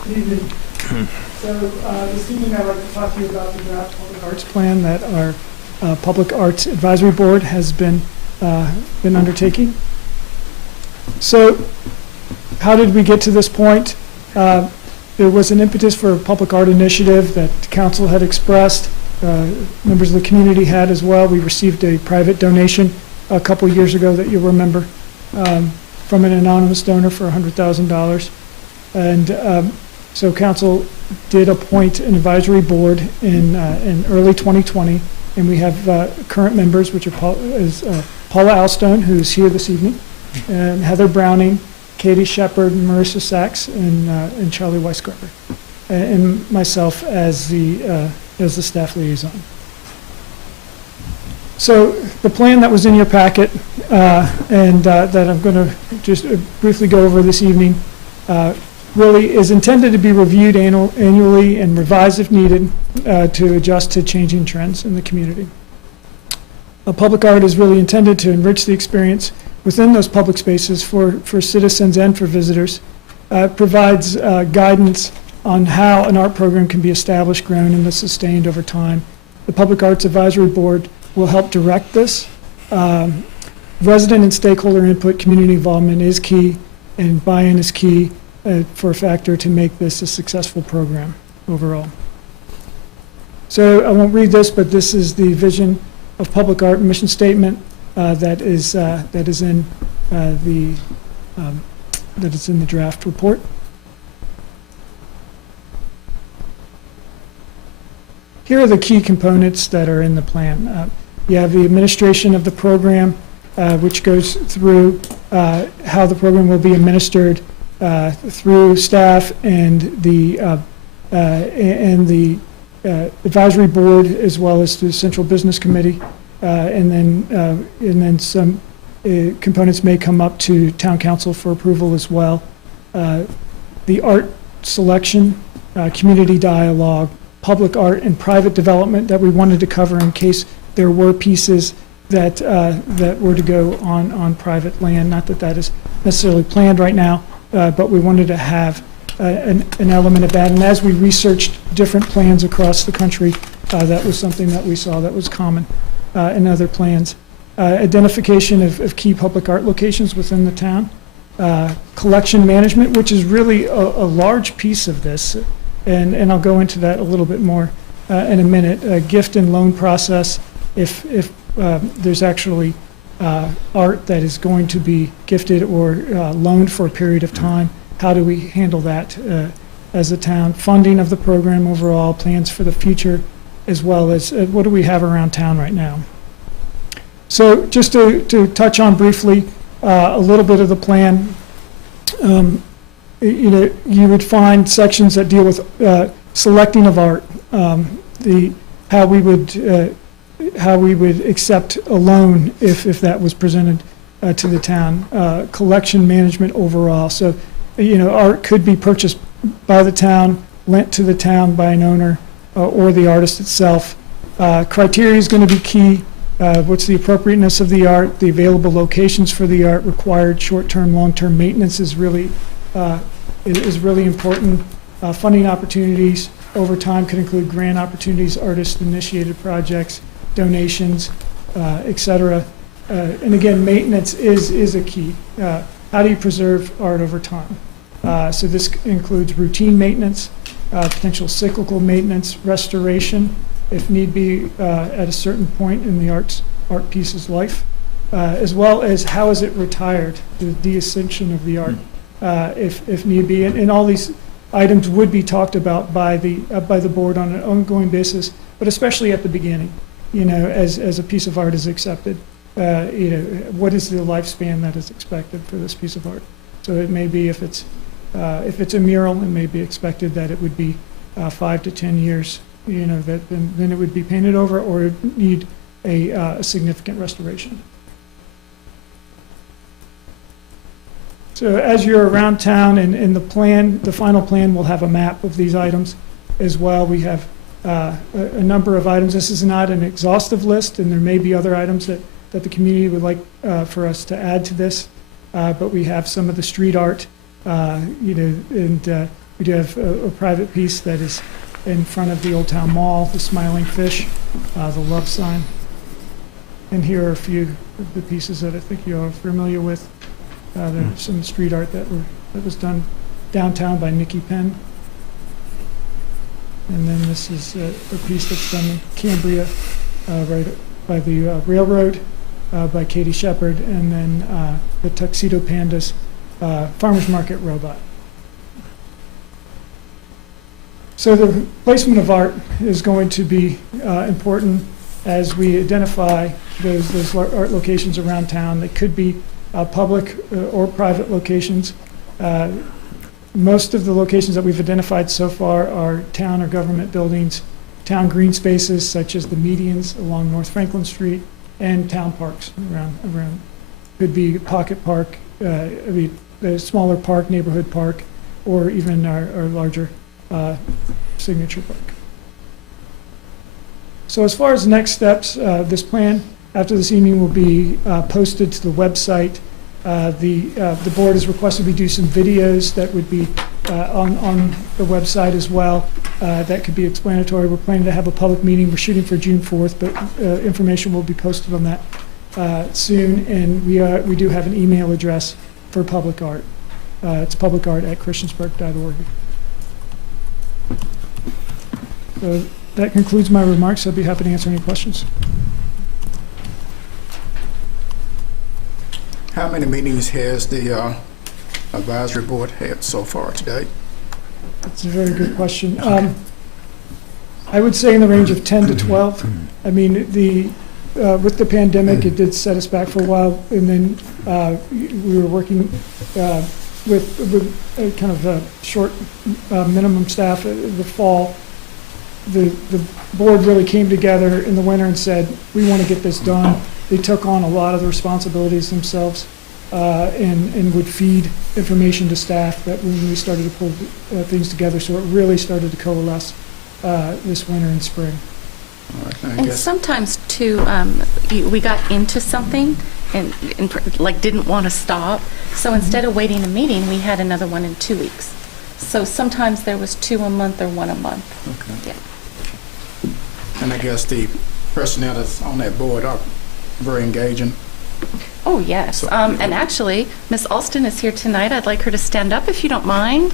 Good evening. So this evening I'd like to talk to you about the draft public arts plan that our Public Arts Advisory Board has been undertaking. So how did we get to this point? There was an impetus for a public art initiative that council had expressed, members of the community had as well. We received a private donation a couple years ago that you'll remember from an anonymous donor for $100,000. And so council did appoint an advisory board in early 2020, and we have current members, which are Paula Alstone, who's here this evening, and Heather Browning, Katie Shepard, Marissa Sachs, and Charlie Weisgarber, and myself as the staff liaison. So the plan that was in your packet, and that I'm going to just briefly go over this evening, really is intended to be reviewed annually and revised if needed to adjust to changing trends in the community. Public art is really intended to enrich the experience within those public spaces for citizens and for visitors. Provides guidance on how an art program can be established, grown, and sustained over time. The Public Arts Advisory Board will help direct this. Resident and stakeholder input, community involvement is key, and buy-in is key for a factor to make this a successful program overall. So I won't read this, but this is the vision of public art mission statement that is in the draft report. Here are the key components that are in the plan. You have the administration of the program, which goes through how the program will be administered through staff and the advisory board, as well as the central business committee, and then some components may come up to town council for approval as well. The art selection, community dialogue, public art, and private development that we wanted to cover in case there were pieces that were to go on private land. Not that that is necessarily planned right now, but we wanted to have an element of that. And as we researched different plans across the country, that was something that we saw that was common in other plans. Identification of key public art locations within the town. Collection management, which is really a large piece of this, and I'll go into that a little bit more in a minute. Gift and loan process, if there's actually art that is going to be gifted or loaned for a period of time. How do we handle that as a town? Funding of the program overall, plans for the future, as well as what do we have around town right now. So just to touch on briefly a little bit of the plan, you would find sections that deal with selecting of art, how we would accept a loan if that was presented to the town, collection management overall. So, art could be purchased by the town, lent to the town by an owner, or the artist itself. Criteria is going to be key. What's the appropriateness of the art, the available locations for the art, required short-term, long-term maintenance is really important. Funding opportunities over time could include grant opportunities, artist-initiated projects, donations, et cetera. And again, maintenance is a key. How do you preserve art over time? So this includes routine maintenance, potential cyclical maintenance, restoration, if need be, at a certain point in the art piece's life, as well as how is it retired, the deascension of the art, if need be. And all these items would be talked about by the board on an ongoing basis, but especially at the beginning, as a piece of art is accepted. What is the lifespan that is expected for this piece of art? So it may be if it's a mural, it may be expected that it would be 5 to 10 years. That then it would be painted over or need a significant restoration. So as you're around town and the final plan will have a map of these items as well. We have a number of items. This is not an exhaustive list, and there may be other items that the community would like for us to add to this, but we have some of the street art, and we do have a private piece that is in front of the Old Town Mall, the smiling fish, the love sign. And here are a few of the pieces that I think you are familiar with. There's some street art that was done downtown by Nikki Penn. And then this is a piece that's done in Cambria, right by the railroad, by Katie Shepard, and then the Tuxedo Pandas farmer's market robot. So the placement of art is going to be important as we identify those art locations around town. They could be public or private locations. Most of the locations that we've identified so far are town or government buildings, town green spaces such as the medians along North Franklin Street, and town parks around. Could be pocket park, a smaller park, neighborhood park, or even our larger signature park. So as far as next steps, this plan after this evening will be posted to the website. The board has requested we do some videos that would be on the website as well. That could be explanatory. We're planning to have a public meeting. We're shooting for June 4th, but information will be posted on that soon. And we do have an email address for public art. It's publicart@christiansburg.org. So that concludes my remarks. I'd be happy to answer any questions. How many meetings has the advisory board had so far today? That's a very good question. I would say in the range of 10 to 12. I mean, with the pandemic, it did set us back for a while, and then we were working with a kind of a short minimum staff the fall. The board really came together in the winter and said, we want to get this done. They took on a lot of the responsibilities themselves and would feed information to staff that when we started to pull things together. So it really started to coalesce this winter and spring. And sometimes, too, we got into something and didn't want to stop. So instead of waiting a meeting, we had another one in 2 weeks. So sometimes there was 2 a month or 1 a month. Okay. Yeah. And I guess the personnel that's on that board are very engaging. Oh, yes. So- And actually, Miss Alston is here tonight. I'd like her to stand up if you don't mind.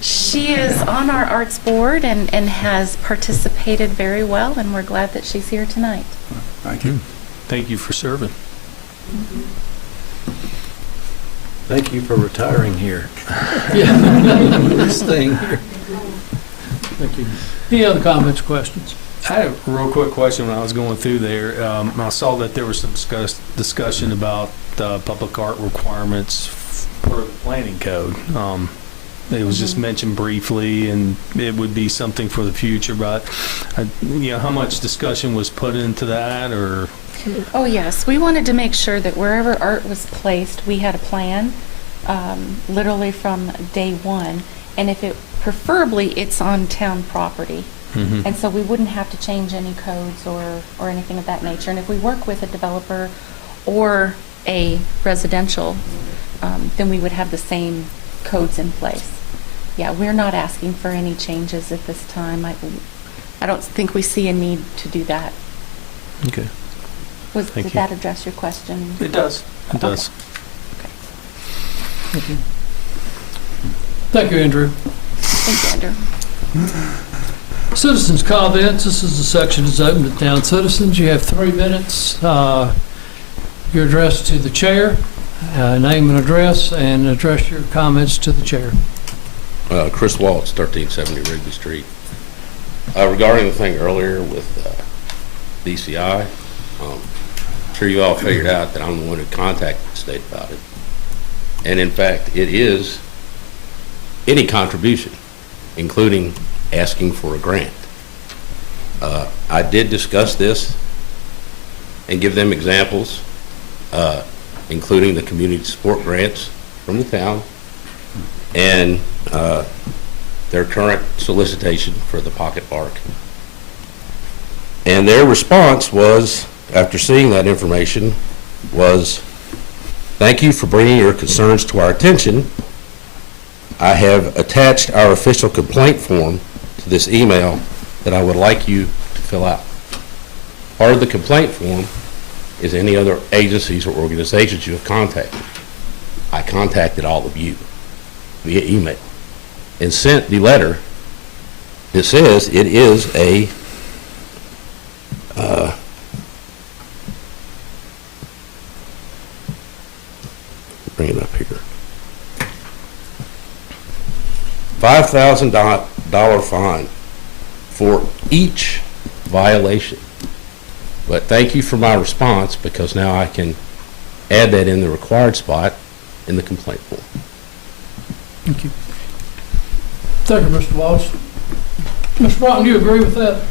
She is on our arts board and has participated very well, and we're glad that she's here tonight. Thank you. thank you for serving. Thank you for retiring here. Yeah. Staying here. Thank you. Any other comments, questions? I had a real quick question when I was going through there. I saw that there was some discussion about public art requirements for the planning code. It was just mentioned briefly, and it would be something for the future, but how much discussion was put into that, or? Oh, yes. We wanted to make sure that wherever art was placed, we had a plan, literally from day one. And if it, preferably, it's on town property. Mm-hmm. And so we wouldn't have to change any codes or anything of that nature. And if we work with a developer or a residential, then we would have the same codes in place. Yeah, we're not asking for any changes at this time. I don't think we see a need to do that. Okay. Did that address your question? It does. It does. Okay. Thank you, Andrew. Thank you, Andrew. Citizens' comments. This is the section that's open to town citizens. You have 3 minutes. Your address to the chair, name and address, and address your comments to the chair. Chris Waltz, 1370 Rigby Street. Regarding the thing earlier with DCI, I'm sure you all figured out that I'm the one who contacted the state about it. And in fact, it is any contribution, including asking for a grant. I did discuss this and give them examples, including the community support grants from the town and their current solicitation for the pocket park. And their response was, after seeing that information, was, "Thank you for bringing your concerns to our attention. I have attached our official complaint form to this email that I would like you to fill out." Part of the complaint form is any other agencies or organizations you have contacted. I contacted all of you via email and sent the letter that says it is a bring it up here. $5,000 fine for each violation. But thank you for my response, because now I can add that in the required spot in the complaint form. Thank you. Thank you, Mr. Walsh. Mr. Broughton, do you agree with that?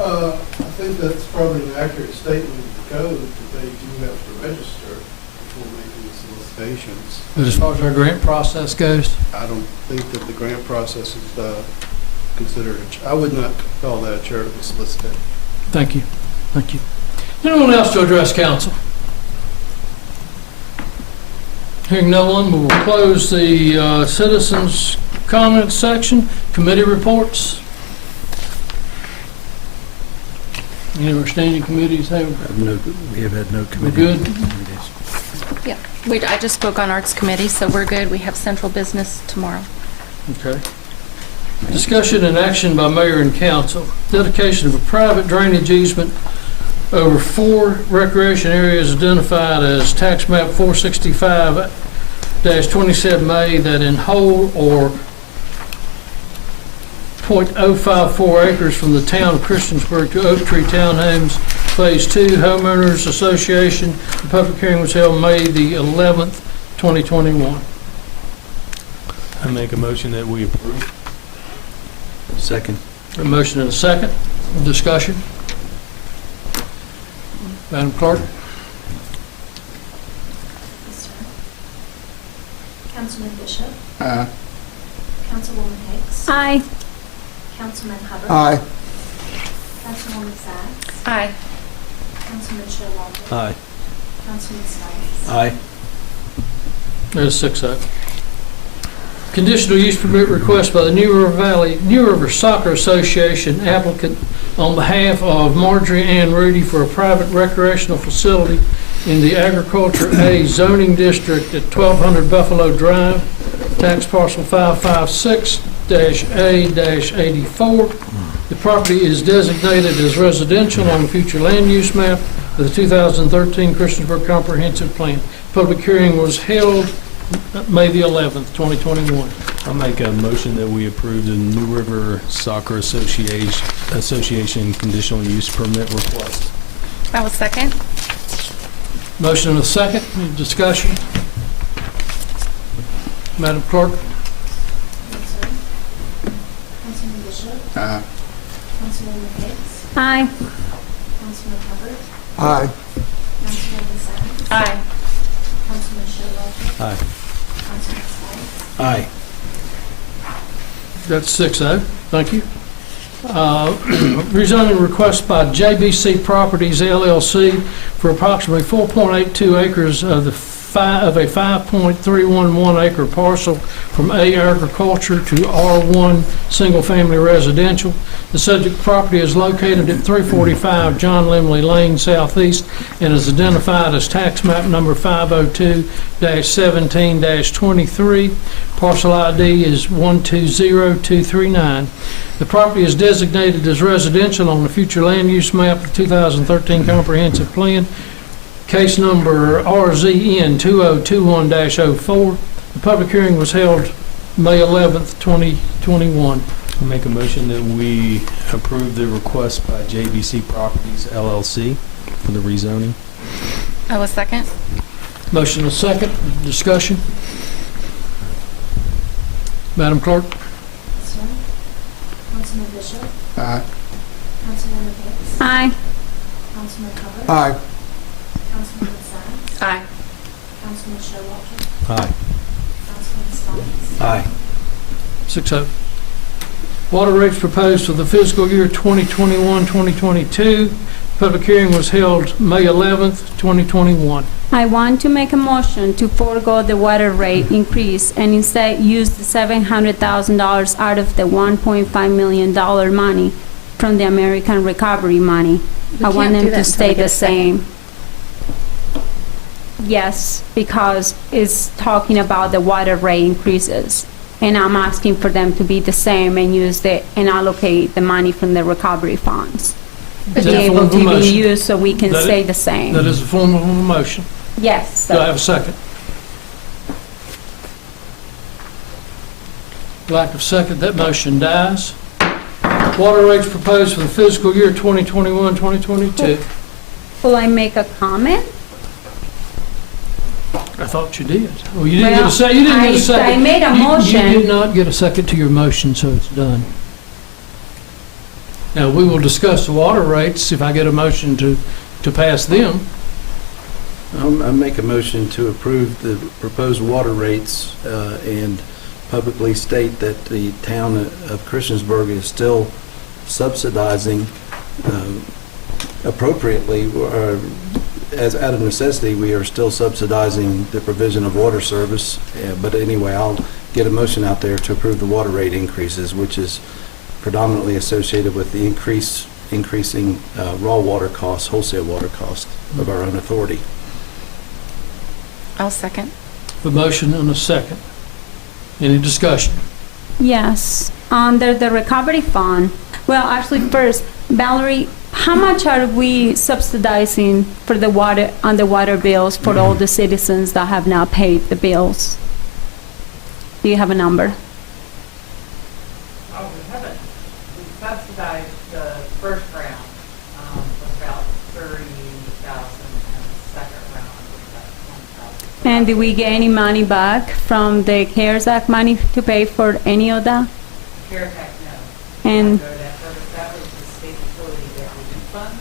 I think that's probably an accurate statement of the code, that they do have to register before making the solicitations. But as far as our grant process goes? I don't think that the grant process is considered, I would not call that a charitable solicitation. Thank you. Thank you. Anyone else to address council? Hearing no one, we will close the citizens' comments section. Committee reports. Any of our standing committees have? We have had no We're committee. good? Yeah, I just spoke on Arts Committee, so we're good. We have central business tomorrow. Okay. Discussion and action by mayor and council. Dedication of a private drainage easement over 4 recreation areas identified as tax map 465-27A that in whole or .054 acres from the town of Christiansburg to Oak Tree Townhomes Phase 2 Homeowners Association. The public hearing was held May the 11th, 2021. I make a motion that we approve. Second. A motion and a second. Discussion. Madam Clerk? Yes, sir. Councilman Bishop? Aye. Councilwoman Hicks? Aye. Councilman Hubbard? Aye. Councilwoman Sacks? Aye. Councilman Showalter? Aye. Councilman Stites? Aye. There's 6-0. Conditional use permit request by the New River Soccer Association applicant on behalf of Marjorie Ann Rudy for a private recreational facility in the Agriculture A zoning district at 1200 Buffalo Drive, tax parcel 556-A-84. The property is designated as residential on the future land use map of the 2013 Christiansburg Comprehensive Plan. Public hearing was held May the 11th, 2021. I'll make a motion that we approve the New River Soccer Association conditional use permit request. I will second. Motion and a second. Any discussion? Madam Clerk? Councilman Bishop? Councilwoman Hicks? Aye. Councilman Hubbard? Aye. Councilwoman Sines? Aye. Councilman Sherwood? Aye. Councilman Stites? Aye. That's 6-0. Thank you. Rezoning request by JBC Properties LLC for approximately 4.82 acres of a 5.311 acre parcel from A agriculture to R1 single-family residential. The subject property is located at 345 John Limley Lane Southeast and is identified as tax map number 502-17-23. Parcel ID is 120239. The property is designated as residential on the future land use map of 2013 Comprehensive Plan, case number RZN 2021-04. The public hearing was held May 11th, 2021. I'll make a motion that we approve the request by JBC Properties LLC for the rezoning. I will second. Motion and a second. Discussion. Madam Clerk? Yes, sir. Councilman Bishop? Aye. Councilwoman Hicks? Aye. Councilman Hubbard? Aye. Councilwoman Sines? Aye. Councilman Sherwood? Aye. Councilman Stites? Aye. 6-0. Water rates proposed for the fiscal year 2021-2022. Public hearing was held May 11th, 2021. I want to make a motion to forego the water rate increase and instead use the $700,000 out of the $1.5 million money from the American Recovery money. I want them to stay the same. Yes, because it's talking about the water rate increases. And I'm asking for them to be the same and and allocate the money from the recovery funds. To Is be that a form able of a to be motion? used so we can That stay is- the same. That is a form of a motion. Yes. Do I have a second? Lack of second, that motion dies. Water rates proposed for the fiscal year 2021-2022. Will I make a comment? I thought you did. Well, you didn't get a Well, second. You didn't get a I second. made a You motion. did not get a second to your motion, so it's done. Now, we will discuss the water rates if I get a motion to pass them. I make a motion to approve the proposed water rates and publicly state that the town of Christiansburg is still subsidizing appropriately, as out of necessity, we are still subsidizing the provision of water service. But anyway, I'll get a motion out there to approve the water rate increases, which is predominantly associated with the increasing raw water costs, wholesale water costs of our own authority. I'll second. A motion and a second. Any discussion? Yes, under the recovery fund. Well, actually, first, Valerie, how much are we subsidizing for the water, on the water bills for all the citizens that have not paid the bills? Do you have a number? Oh, we haven't, we subsidized the first round, was about 30,000, and the second round was about 20,000. And did we get any money back from the CARES Act money to pay for any of that? CARES Act, no. And- So that was the state utility that we refund,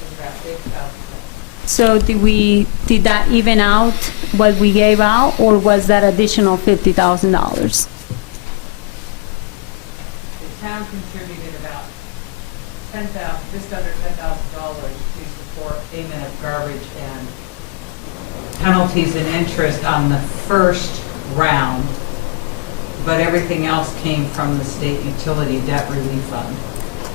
was about $6,000. So did that even out what we gave out, or was that additional $50,000? The town contributed about just under $10,000 to support payment of garbage and penalties and interest on the first round, but everything else came from the state utility debt relief fund.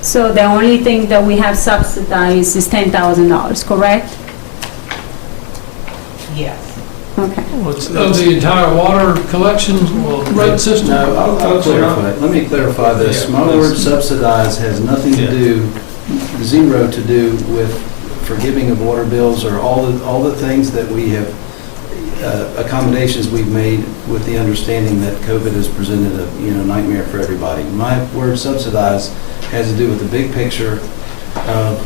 So the only thing that we have subsidized is $10,000, correct? Yes. Okay. Of the entire water collection rate system? No, I'll clarify. Let me clarify this. My word subsidize has nothing to do, zero to do with forgiving of water bills or all the things that we have, accommodations we've made with the understanding that COVID has presented a nightmare for everybody. My word subsidize has to do with the big picture of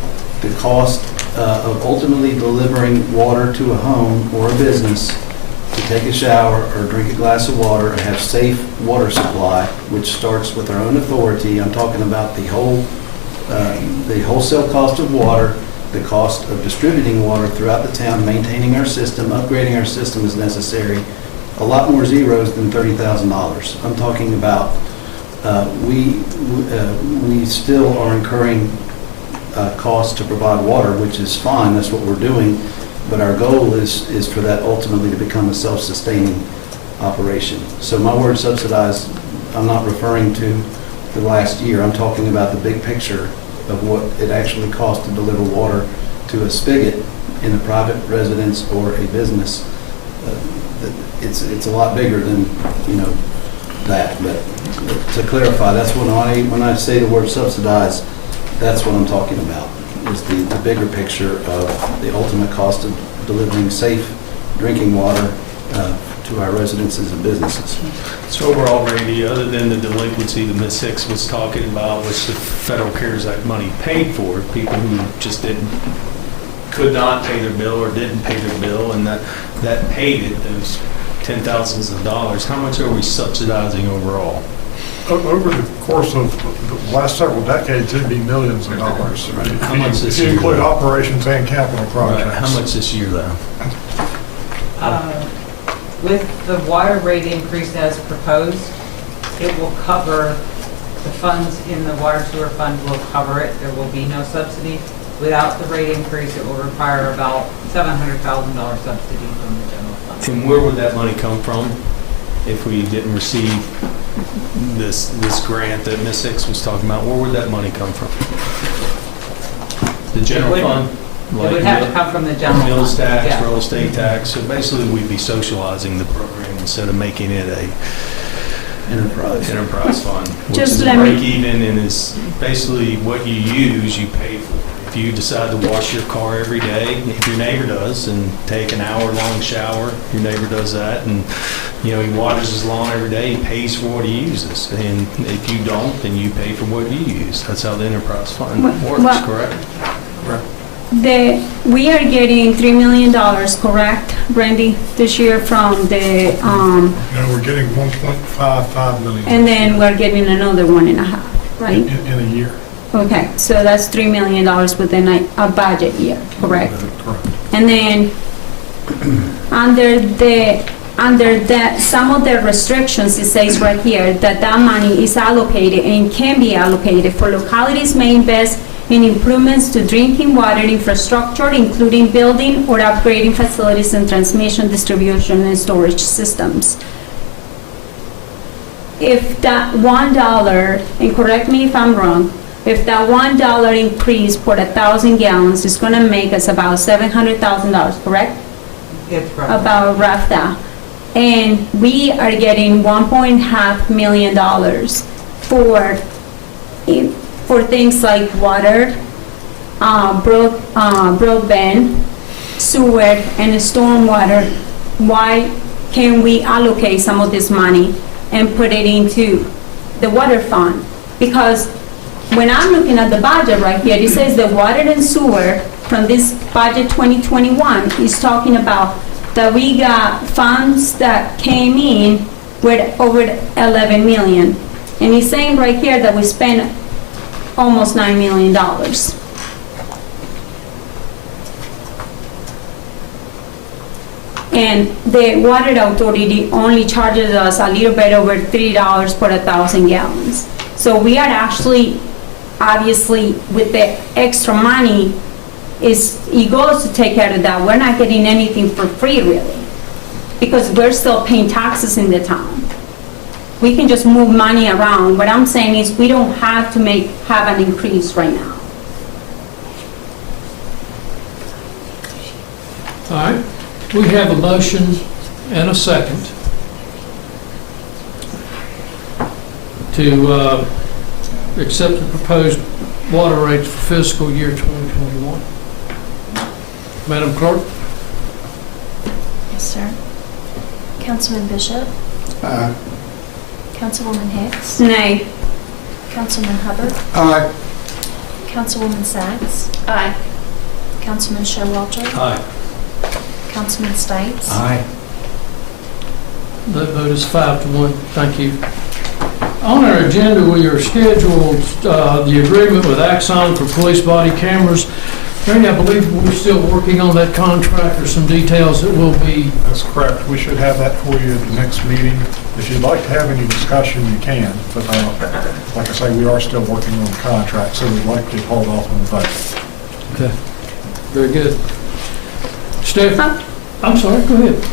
the cost of ultimately delivering water to a home or a business to take a shower or drink a glass of water and have safe water supply, which starts with our own authority. I'm talking about the wholesale cost of water, the cost of distributing water throughout the town, maintaining our system, upgrading our system as necessary. A lot more zeros than $30,000. I'm talking about we still are incurring costs to provide water, which is fine. That's what we're doing. But our goal is for that ultimately to become a self-sustaining operation. So my word subsidize, I'm not referring to the last year. I'm talking about the big picture of what it actually costs to deliver water to a spigot in a private residence or a business. It's a lot bigger than that. But to clarify, that's when I say the word subsidize, that's what I'm talking about. Is the bigger picture of the ultimate cost of delivering safe drinking water to our residences and businesses. So overall, Randy, other than the delinquency that Ms. Hicks was talking about, which the Federal CARES Act money paid for, people who just could not pay their bill or didn't pay their bill, and that paid it, those $10,000s of dollars, how much are we subsidizing overall? Over the course of the last several decades, it'd be millions of dollars. Right. How much this If you year? include operations and capital projects. Right. How much this year, though? With the water rate increase as proposed, it will cover, the funds in the water sewer fund will cover it. There will be no subsidy. Without the rate increase, it will require about $700,000 subsidy from the general fund. And where would that money come from if we didn't receive this grant that Ms. Hicks was talking about? Where would that money come from? The general fund? It would have to come from the general fund. Mills tax, Yeah. real estate tax. So basically, we'd be socializing the program instead of making it a enterprise fund, which Just is a let me- break even and is basically what you use, you pay for. If you decide to wash your car every day, if your neighbor does, and take an hour-long shower, your neighbor does that, and he waters his lawn every day, he pays for what he uses. And if you don't, then you pay for what you use. That's how the enterprise fund works, Well- correct? Right. We are getting $3 million, correct, Brandy, this year from the, We're getting 1.55 million. and then we're getting another 1.5, right? In a year. Okay, so that's $3 million within a budget year, correct? Correct. And then, under that, some of the restrictions, it says right here, that money is allocated and can be allocated for localities may invest in improvements to drinking water infrastructure, including building or upgrading facilities and transmission, distribution, and storage systems. If that $1, and correct me if I'm wrong, if that $1 increase for 1,000 gallons is gonna make us about $700,000, correct? It's About rough that. And we are getting $1.5 million for things like water, broadband, sewer, and stormwater. Why can't we allocate some of this money and put it into the water fund? Because when I'm looking at the budget right here, it says the water and sewer from this budget 2021 is talking about that we got funds that came in with over 11 million. And he's saying right here that we spent almost $9 million. And the water authority only charges us a little bit over $3 per 1,000 gallons. So we are actually, obviously, with the extra money, it goes to take care of that. We're not getting anything for free, really, because we're still paying taxes in the town. We can just move money around. What I'm saying is we don't have to have an increase right now. All right, we have a motion and a second to accept the proposed water rates for fiscal year 2021. Madam Clerk? Yes, sir. Councilman Bishop? Aye. Councilwoman Hicks? Nay. Councilman Hubbard? Aye. Councilwoman Sacks? Aye. Councilman Showalter? Aye. Councilman Stites? Aye. That vote is 5-1. Thank you. On our agenda, we are scheduled the agreement with Axon for police body cameras. Randy, I believe we're still working on that contract or some details that will be. That's correct. We should have that for you at the next meeting. If you'd like to have any discussion, you can, but like I say, we are still working on the contract, so we'd like to hold off on the vote. Okay. Very good. Steph? I'm sorry, go ahead.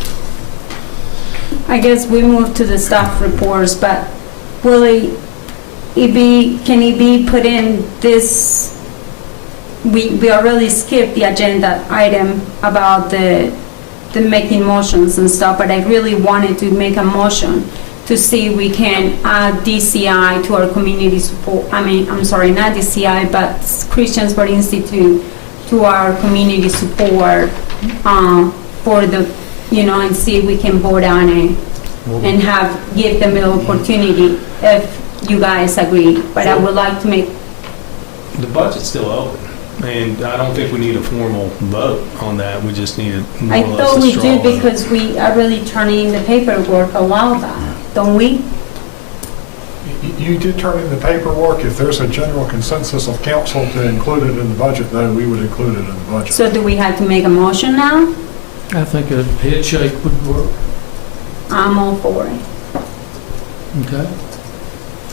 I guess we move to the staff reports, but will can it be put in this? We already skipped the agenda item about the making motions and stuff, but I really wanted to make a motion to see if we can add DCI to our community support. I'm sorry, not DCI, but Christiansburg Institute to our community support for the, and see if we can vote on it and give them the opportunity if you guys agree. But I would like to make. The budget's still open, and I don't think we need a formal vote on that. We just need more I or less thought a we straw did vote. because we are really turning in the paperwork a while back, don't we? You did turn in the paperwork. If there's a general consensus of council to include it in the budget, though, we would include it in the budget. So do we have to make a motion now? I think a head shake would work. I'm all for it. Okay.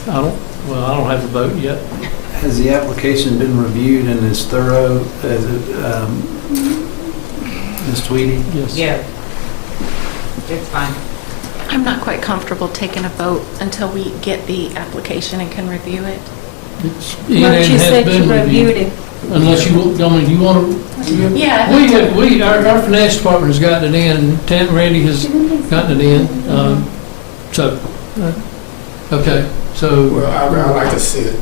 I don't have the vote yet. Has the application been reviewed and is thorough as Ms. Tweedy? Yes. Yeah. It's fine. I'm not quite comfortable taking a vote until we get the application and can review it. But she said she reviewed it. Unless you want to. Yeah. Our finance department has gotten it in. Randy has gotten it in. Okay. So. Well, I'd like to see it.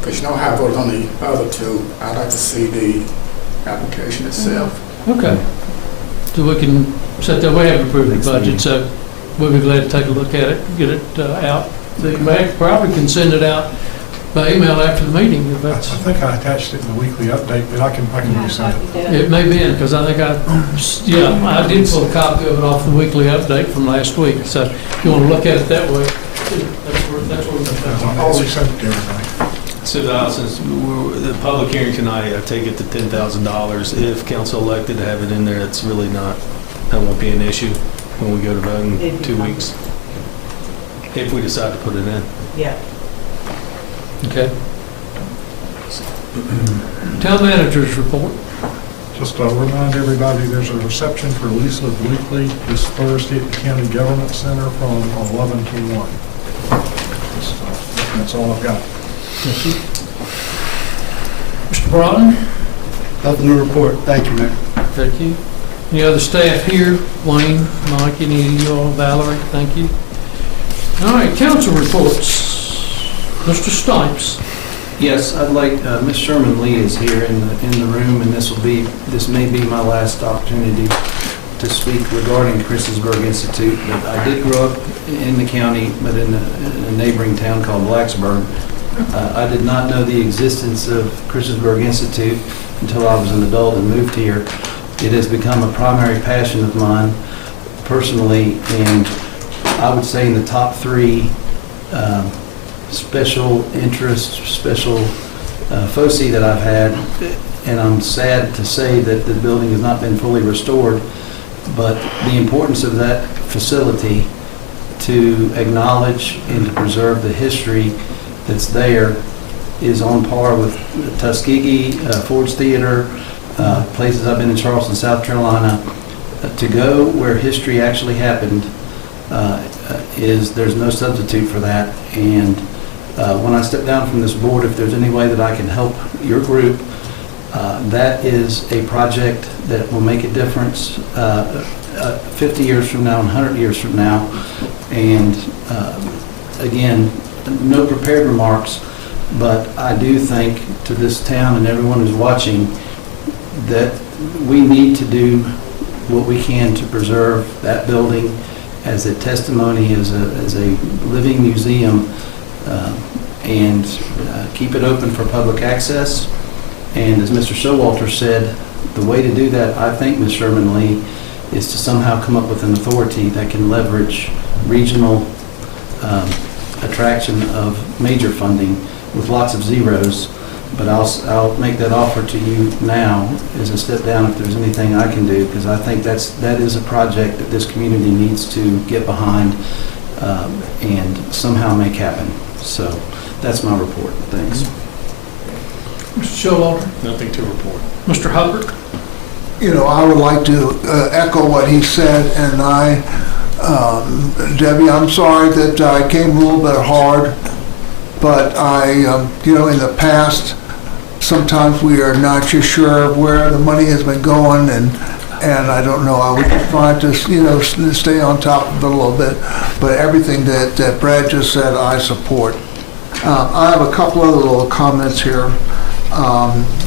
Because how I voted on the other two, I'd like to see the application itself. Okay. So we can set that, we have approved the budget, so we'll be glad to take a look at it, get it out. The mayor probably can send it out by email after the meeting if I that's. think I attached it in the weekly update, but I can resend it. It may be in, because I think I did pull a copy of it off the weekly update from last week. So if you want to look at it that way, that's where we're I'll resend it to everybody. So since the public hearing tonight, I take it to $10,000. If council elected to have it in there, it's really not, that won't be an issue when we go to vote in 2 weeks. If we decide to put it in. Yeah. Okay. Town manager's report. Just remind everybody, there's a reception for Lisa Bleakley this Thursday at the County Government Center from 11 to 1. That's all I've got. Thank you. Mr. Broughton? Nothing to report. Thank you, Mayor. Thank you. Any other staff here? Wayne, Mike, any of you all? Valerie, thank you. All right, council reports. Mr. Stipes. Yes, I'd like, Ms. Sherman Lee is here in the room, and this may be my last opportunity to speak regarding Christiansburg Institute. But I did grow up in the county, but in a neighboring town called Blacksburg. I did not know the existence of Christiansburg Institute until I was an adult and moved here. It has become a primary passion of mine personally, and I would say in the top 3 special interests, special foci that I've had, and I'm sad to say that the building has not been fully restored, but the importance of that facility to acknowledge and to preserve the history that's there is on par with Tuskegee, Ford's Theater, places I've been in Charleston, South Carolina. To go where history actually happened there's no substitute for that. And when I step down from this board, if there's any way that I can help your group, That is a project that will make a difference 50 years from now and 100 years from now. And again, no prepared remarks, but I do think to this town and everyone who's watching that we need to do what we can to preserve that building as a testimony, as a living museum, and keep it open for public access. And as Mr. Showalter said, the way to do that, I think, Ms. Sherman Lee, is to somehow come up with an authority that can leverage regional attraction of major funding with lots of zeros. But I'll make that offer to you now as a step down if there's anything I can do, because I think that is a project that this community needs to get behind and somehow make happen. So that's my report. Thanks. Mr. Showalter? Nothing to report. Mr. Hubbard? You know, I would like to echo what he said, and Debbie, I'm sorry that I came a little bit hard, but you know, in the past, sometimes we are not just sure where the money has been going, and I don't know, I was just trying to, you know, stay on top of it a little bit, but everything that Brad just said, I support. I have a couple other little comments here.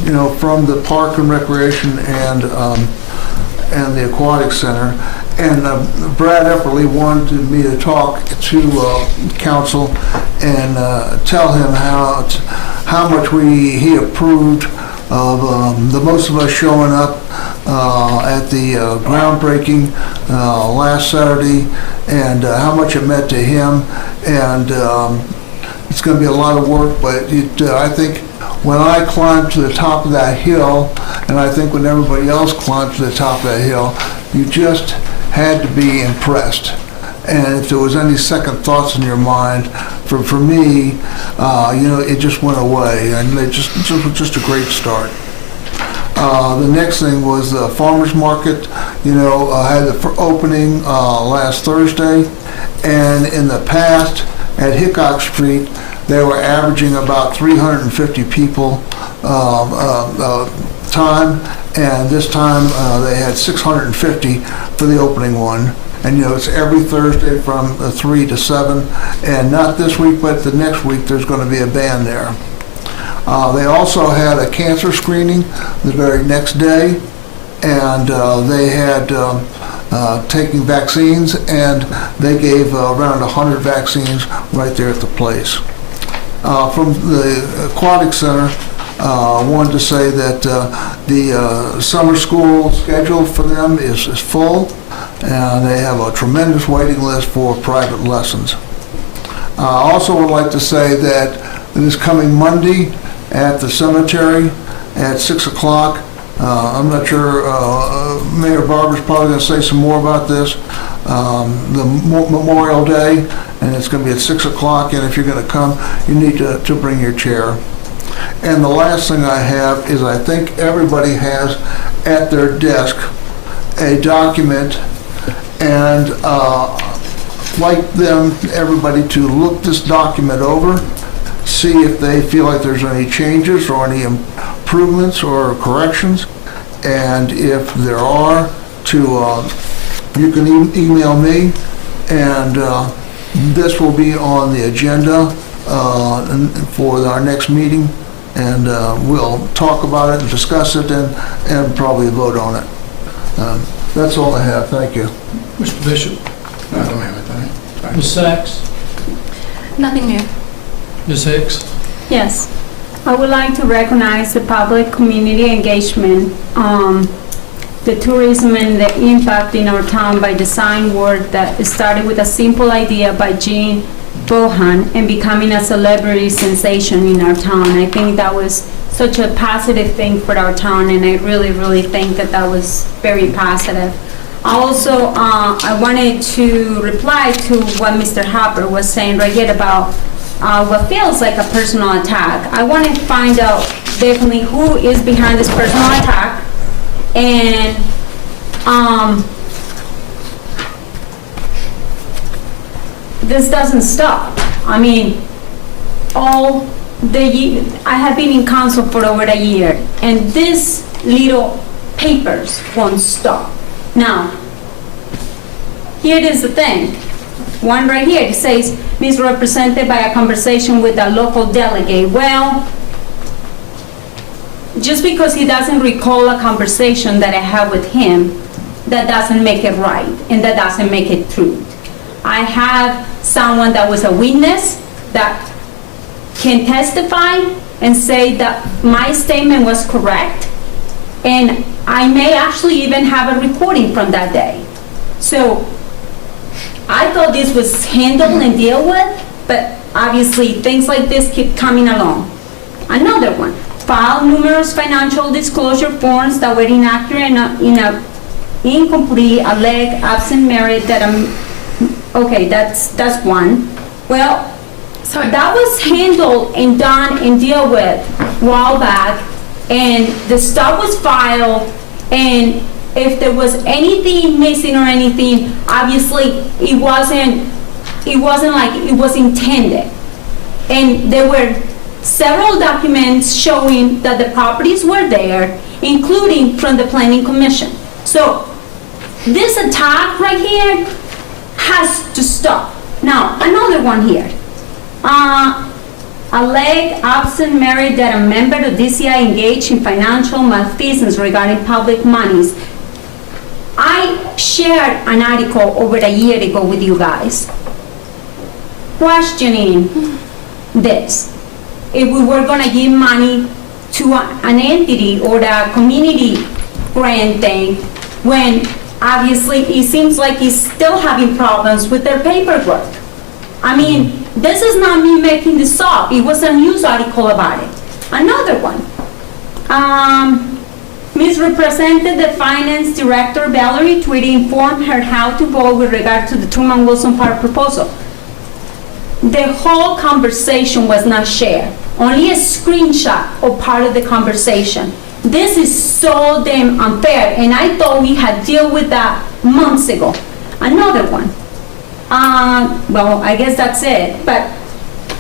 You know, from the Park and Recreation and the Aquatic Center, and Brad Epperly wanted me to talk to council and tell him how much he approved of the most of us showing up at the groundbreaking last Saturday, and how much it meant to him. And it's going to be a lot of work, but I think when I climbed to the top of that hill, and I think when everybody else climbed to the top of that hill, you just had to be impressed. And if there was any second thoughts in your mind, for me, you know, it just went away, and it just was just a great start. The next thing was the farmers market. You know, had the opening last Thursday, and in the past at Hickok Street, they were averaging about 350 people time, and this time they had 650 for the opening one. And you know, it's every Thursday from 3 to 7, and not this week, but the next week there's going to be a band there. They also had a cancer screening the very next day, and they had taking vaccines, and they gave around 100 vaccines right there at the place. From the Aquatic Center, I wanted to say that the summer school schedule for them is full, and they have a tremendous waiting list for private lessons. I also would like to say that this coming Monday at the cemetery at 6 o'clock, I'm not sure, Mayor Barber's probably going to say some more about this, the Memorial Day, and it's going to be at 6 o'clock, and if you're going to come, you need to bring your chair. And the last thing I have is I think everybody has at their desk a document, and like everybody to look this document over, see if they feel like there's any changes or any improvements or corrections, and if there are, you can email me, and this will be on the agenda for our next meeting, and we'll talk about it and discuss it and probably vote on it. That's all I have. Thank you. Mr. Bishop? I don't have anything. Ms. Sachs? Nothing new. Ms. Hicks? Yes. I would like to recognize the public community engagement, the tourism and the impact in our town by design work that started with a simple idea by Jean Bohan and becoming a celebrity sensation in our town. I think that was such a positive thing for our town, and I really, really think that was very positive. Also, I wanted to reply to what Mr. Hopper was saying right here about what feels like a personal attack. I want to find out definitely who is behind this personal attack, and this doesn't stop. I mean, I have been in council for over a year. and these little papers won't stop. Now, here is the thing. One right here, it says, misrepresented by a conversation with a local delegate. Well, just because he doesn't recall a conversation that I had with him, that doesn't make it right, and that doesn't make it true. I have someone that was a witness that can testify and say that my statement was correct, and I may actually even have a recording from that day. So I thought this was handled and dealt with, but obviously things like this keep coming along. Another one, filed numerous financial disclosure forms that were inaccurate and incomplete, alleged absent merit that okay, that's one. Well, so that was handled and done and dealt with a while back, and the stuff was filed, and if there was anything missing or anything, obviously it wasn't like it was intended. And there were several documents showing that the properties were there, including from the Planning Commission. So this attack right here has to stop. Now, another one here. Alleged absent merit that a member of DCI engaged in financial malfeasance regarding public monies. I shared an article over a year ago with you guys questioning this. If we were going to give money to an entity or a community grant thing, when obviously it seems like he's still having problems with their paperwork. I mean, this is not me making this up. It was a news article about it. Another one. Misrepresented the finance director, Valerie Tweedy, informed her how to vote with regard to the Truman Wilson Park proposal. The whole conversation was not shared. Only a screenshot of part of the conversation. This is so damn unfair, and I thought we had dealt with that months ago. Another one. Well, I guess that's it, but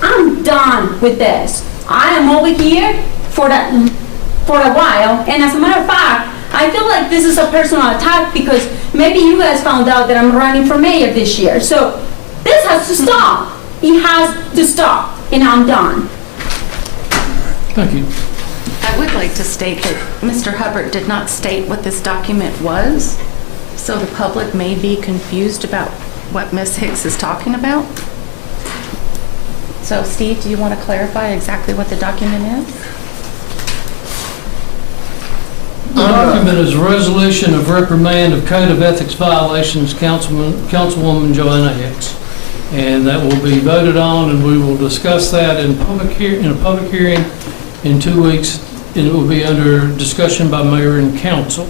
I'm done with this. I am over here for a while, and as a matter of fact, I feel like this is a personal attack because maybe you guys found out that I'm running for mayor this year. So this has to stop. It has to stop, and I'm done. Thank you. I would like to state that Mr. Hubbard did not state what this document was, so the public may be confused about what Ms. Hicks is talking about. So, Steve, do you want to clarify exactly what the document is? The document is a resolution of reprimand of code of ethics violations, Councilwoman Joanna Hicks. And that will be voted on, and we will discuss that in a public hearing in 2 weeks. And it will be under discussion by mayor and council,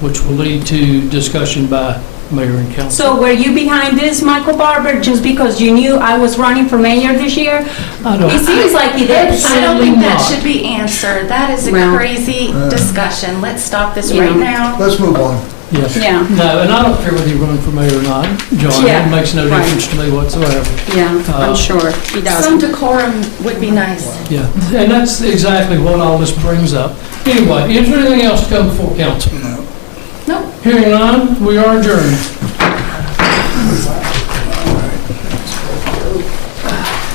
which will lead to discussion by mayor and council. So were you behind this, Michael Barber, just because you knew I was running for mayor this year? It seems like you did. I don't think that should be answered. That is a crazy discussion. Let's stop this right now. Let's move on. Yes. Yeah. No, and I don't care whether you run for mayor or not, John. Yeah. It makes no Right. difference to me whatsoever. Yeah, I'm sure he does. Some decorum would be nice. Yeah, and that's exactly what all this brings up. Anyway, is there anything else to come before council? No. Hearing none, we are adjourned.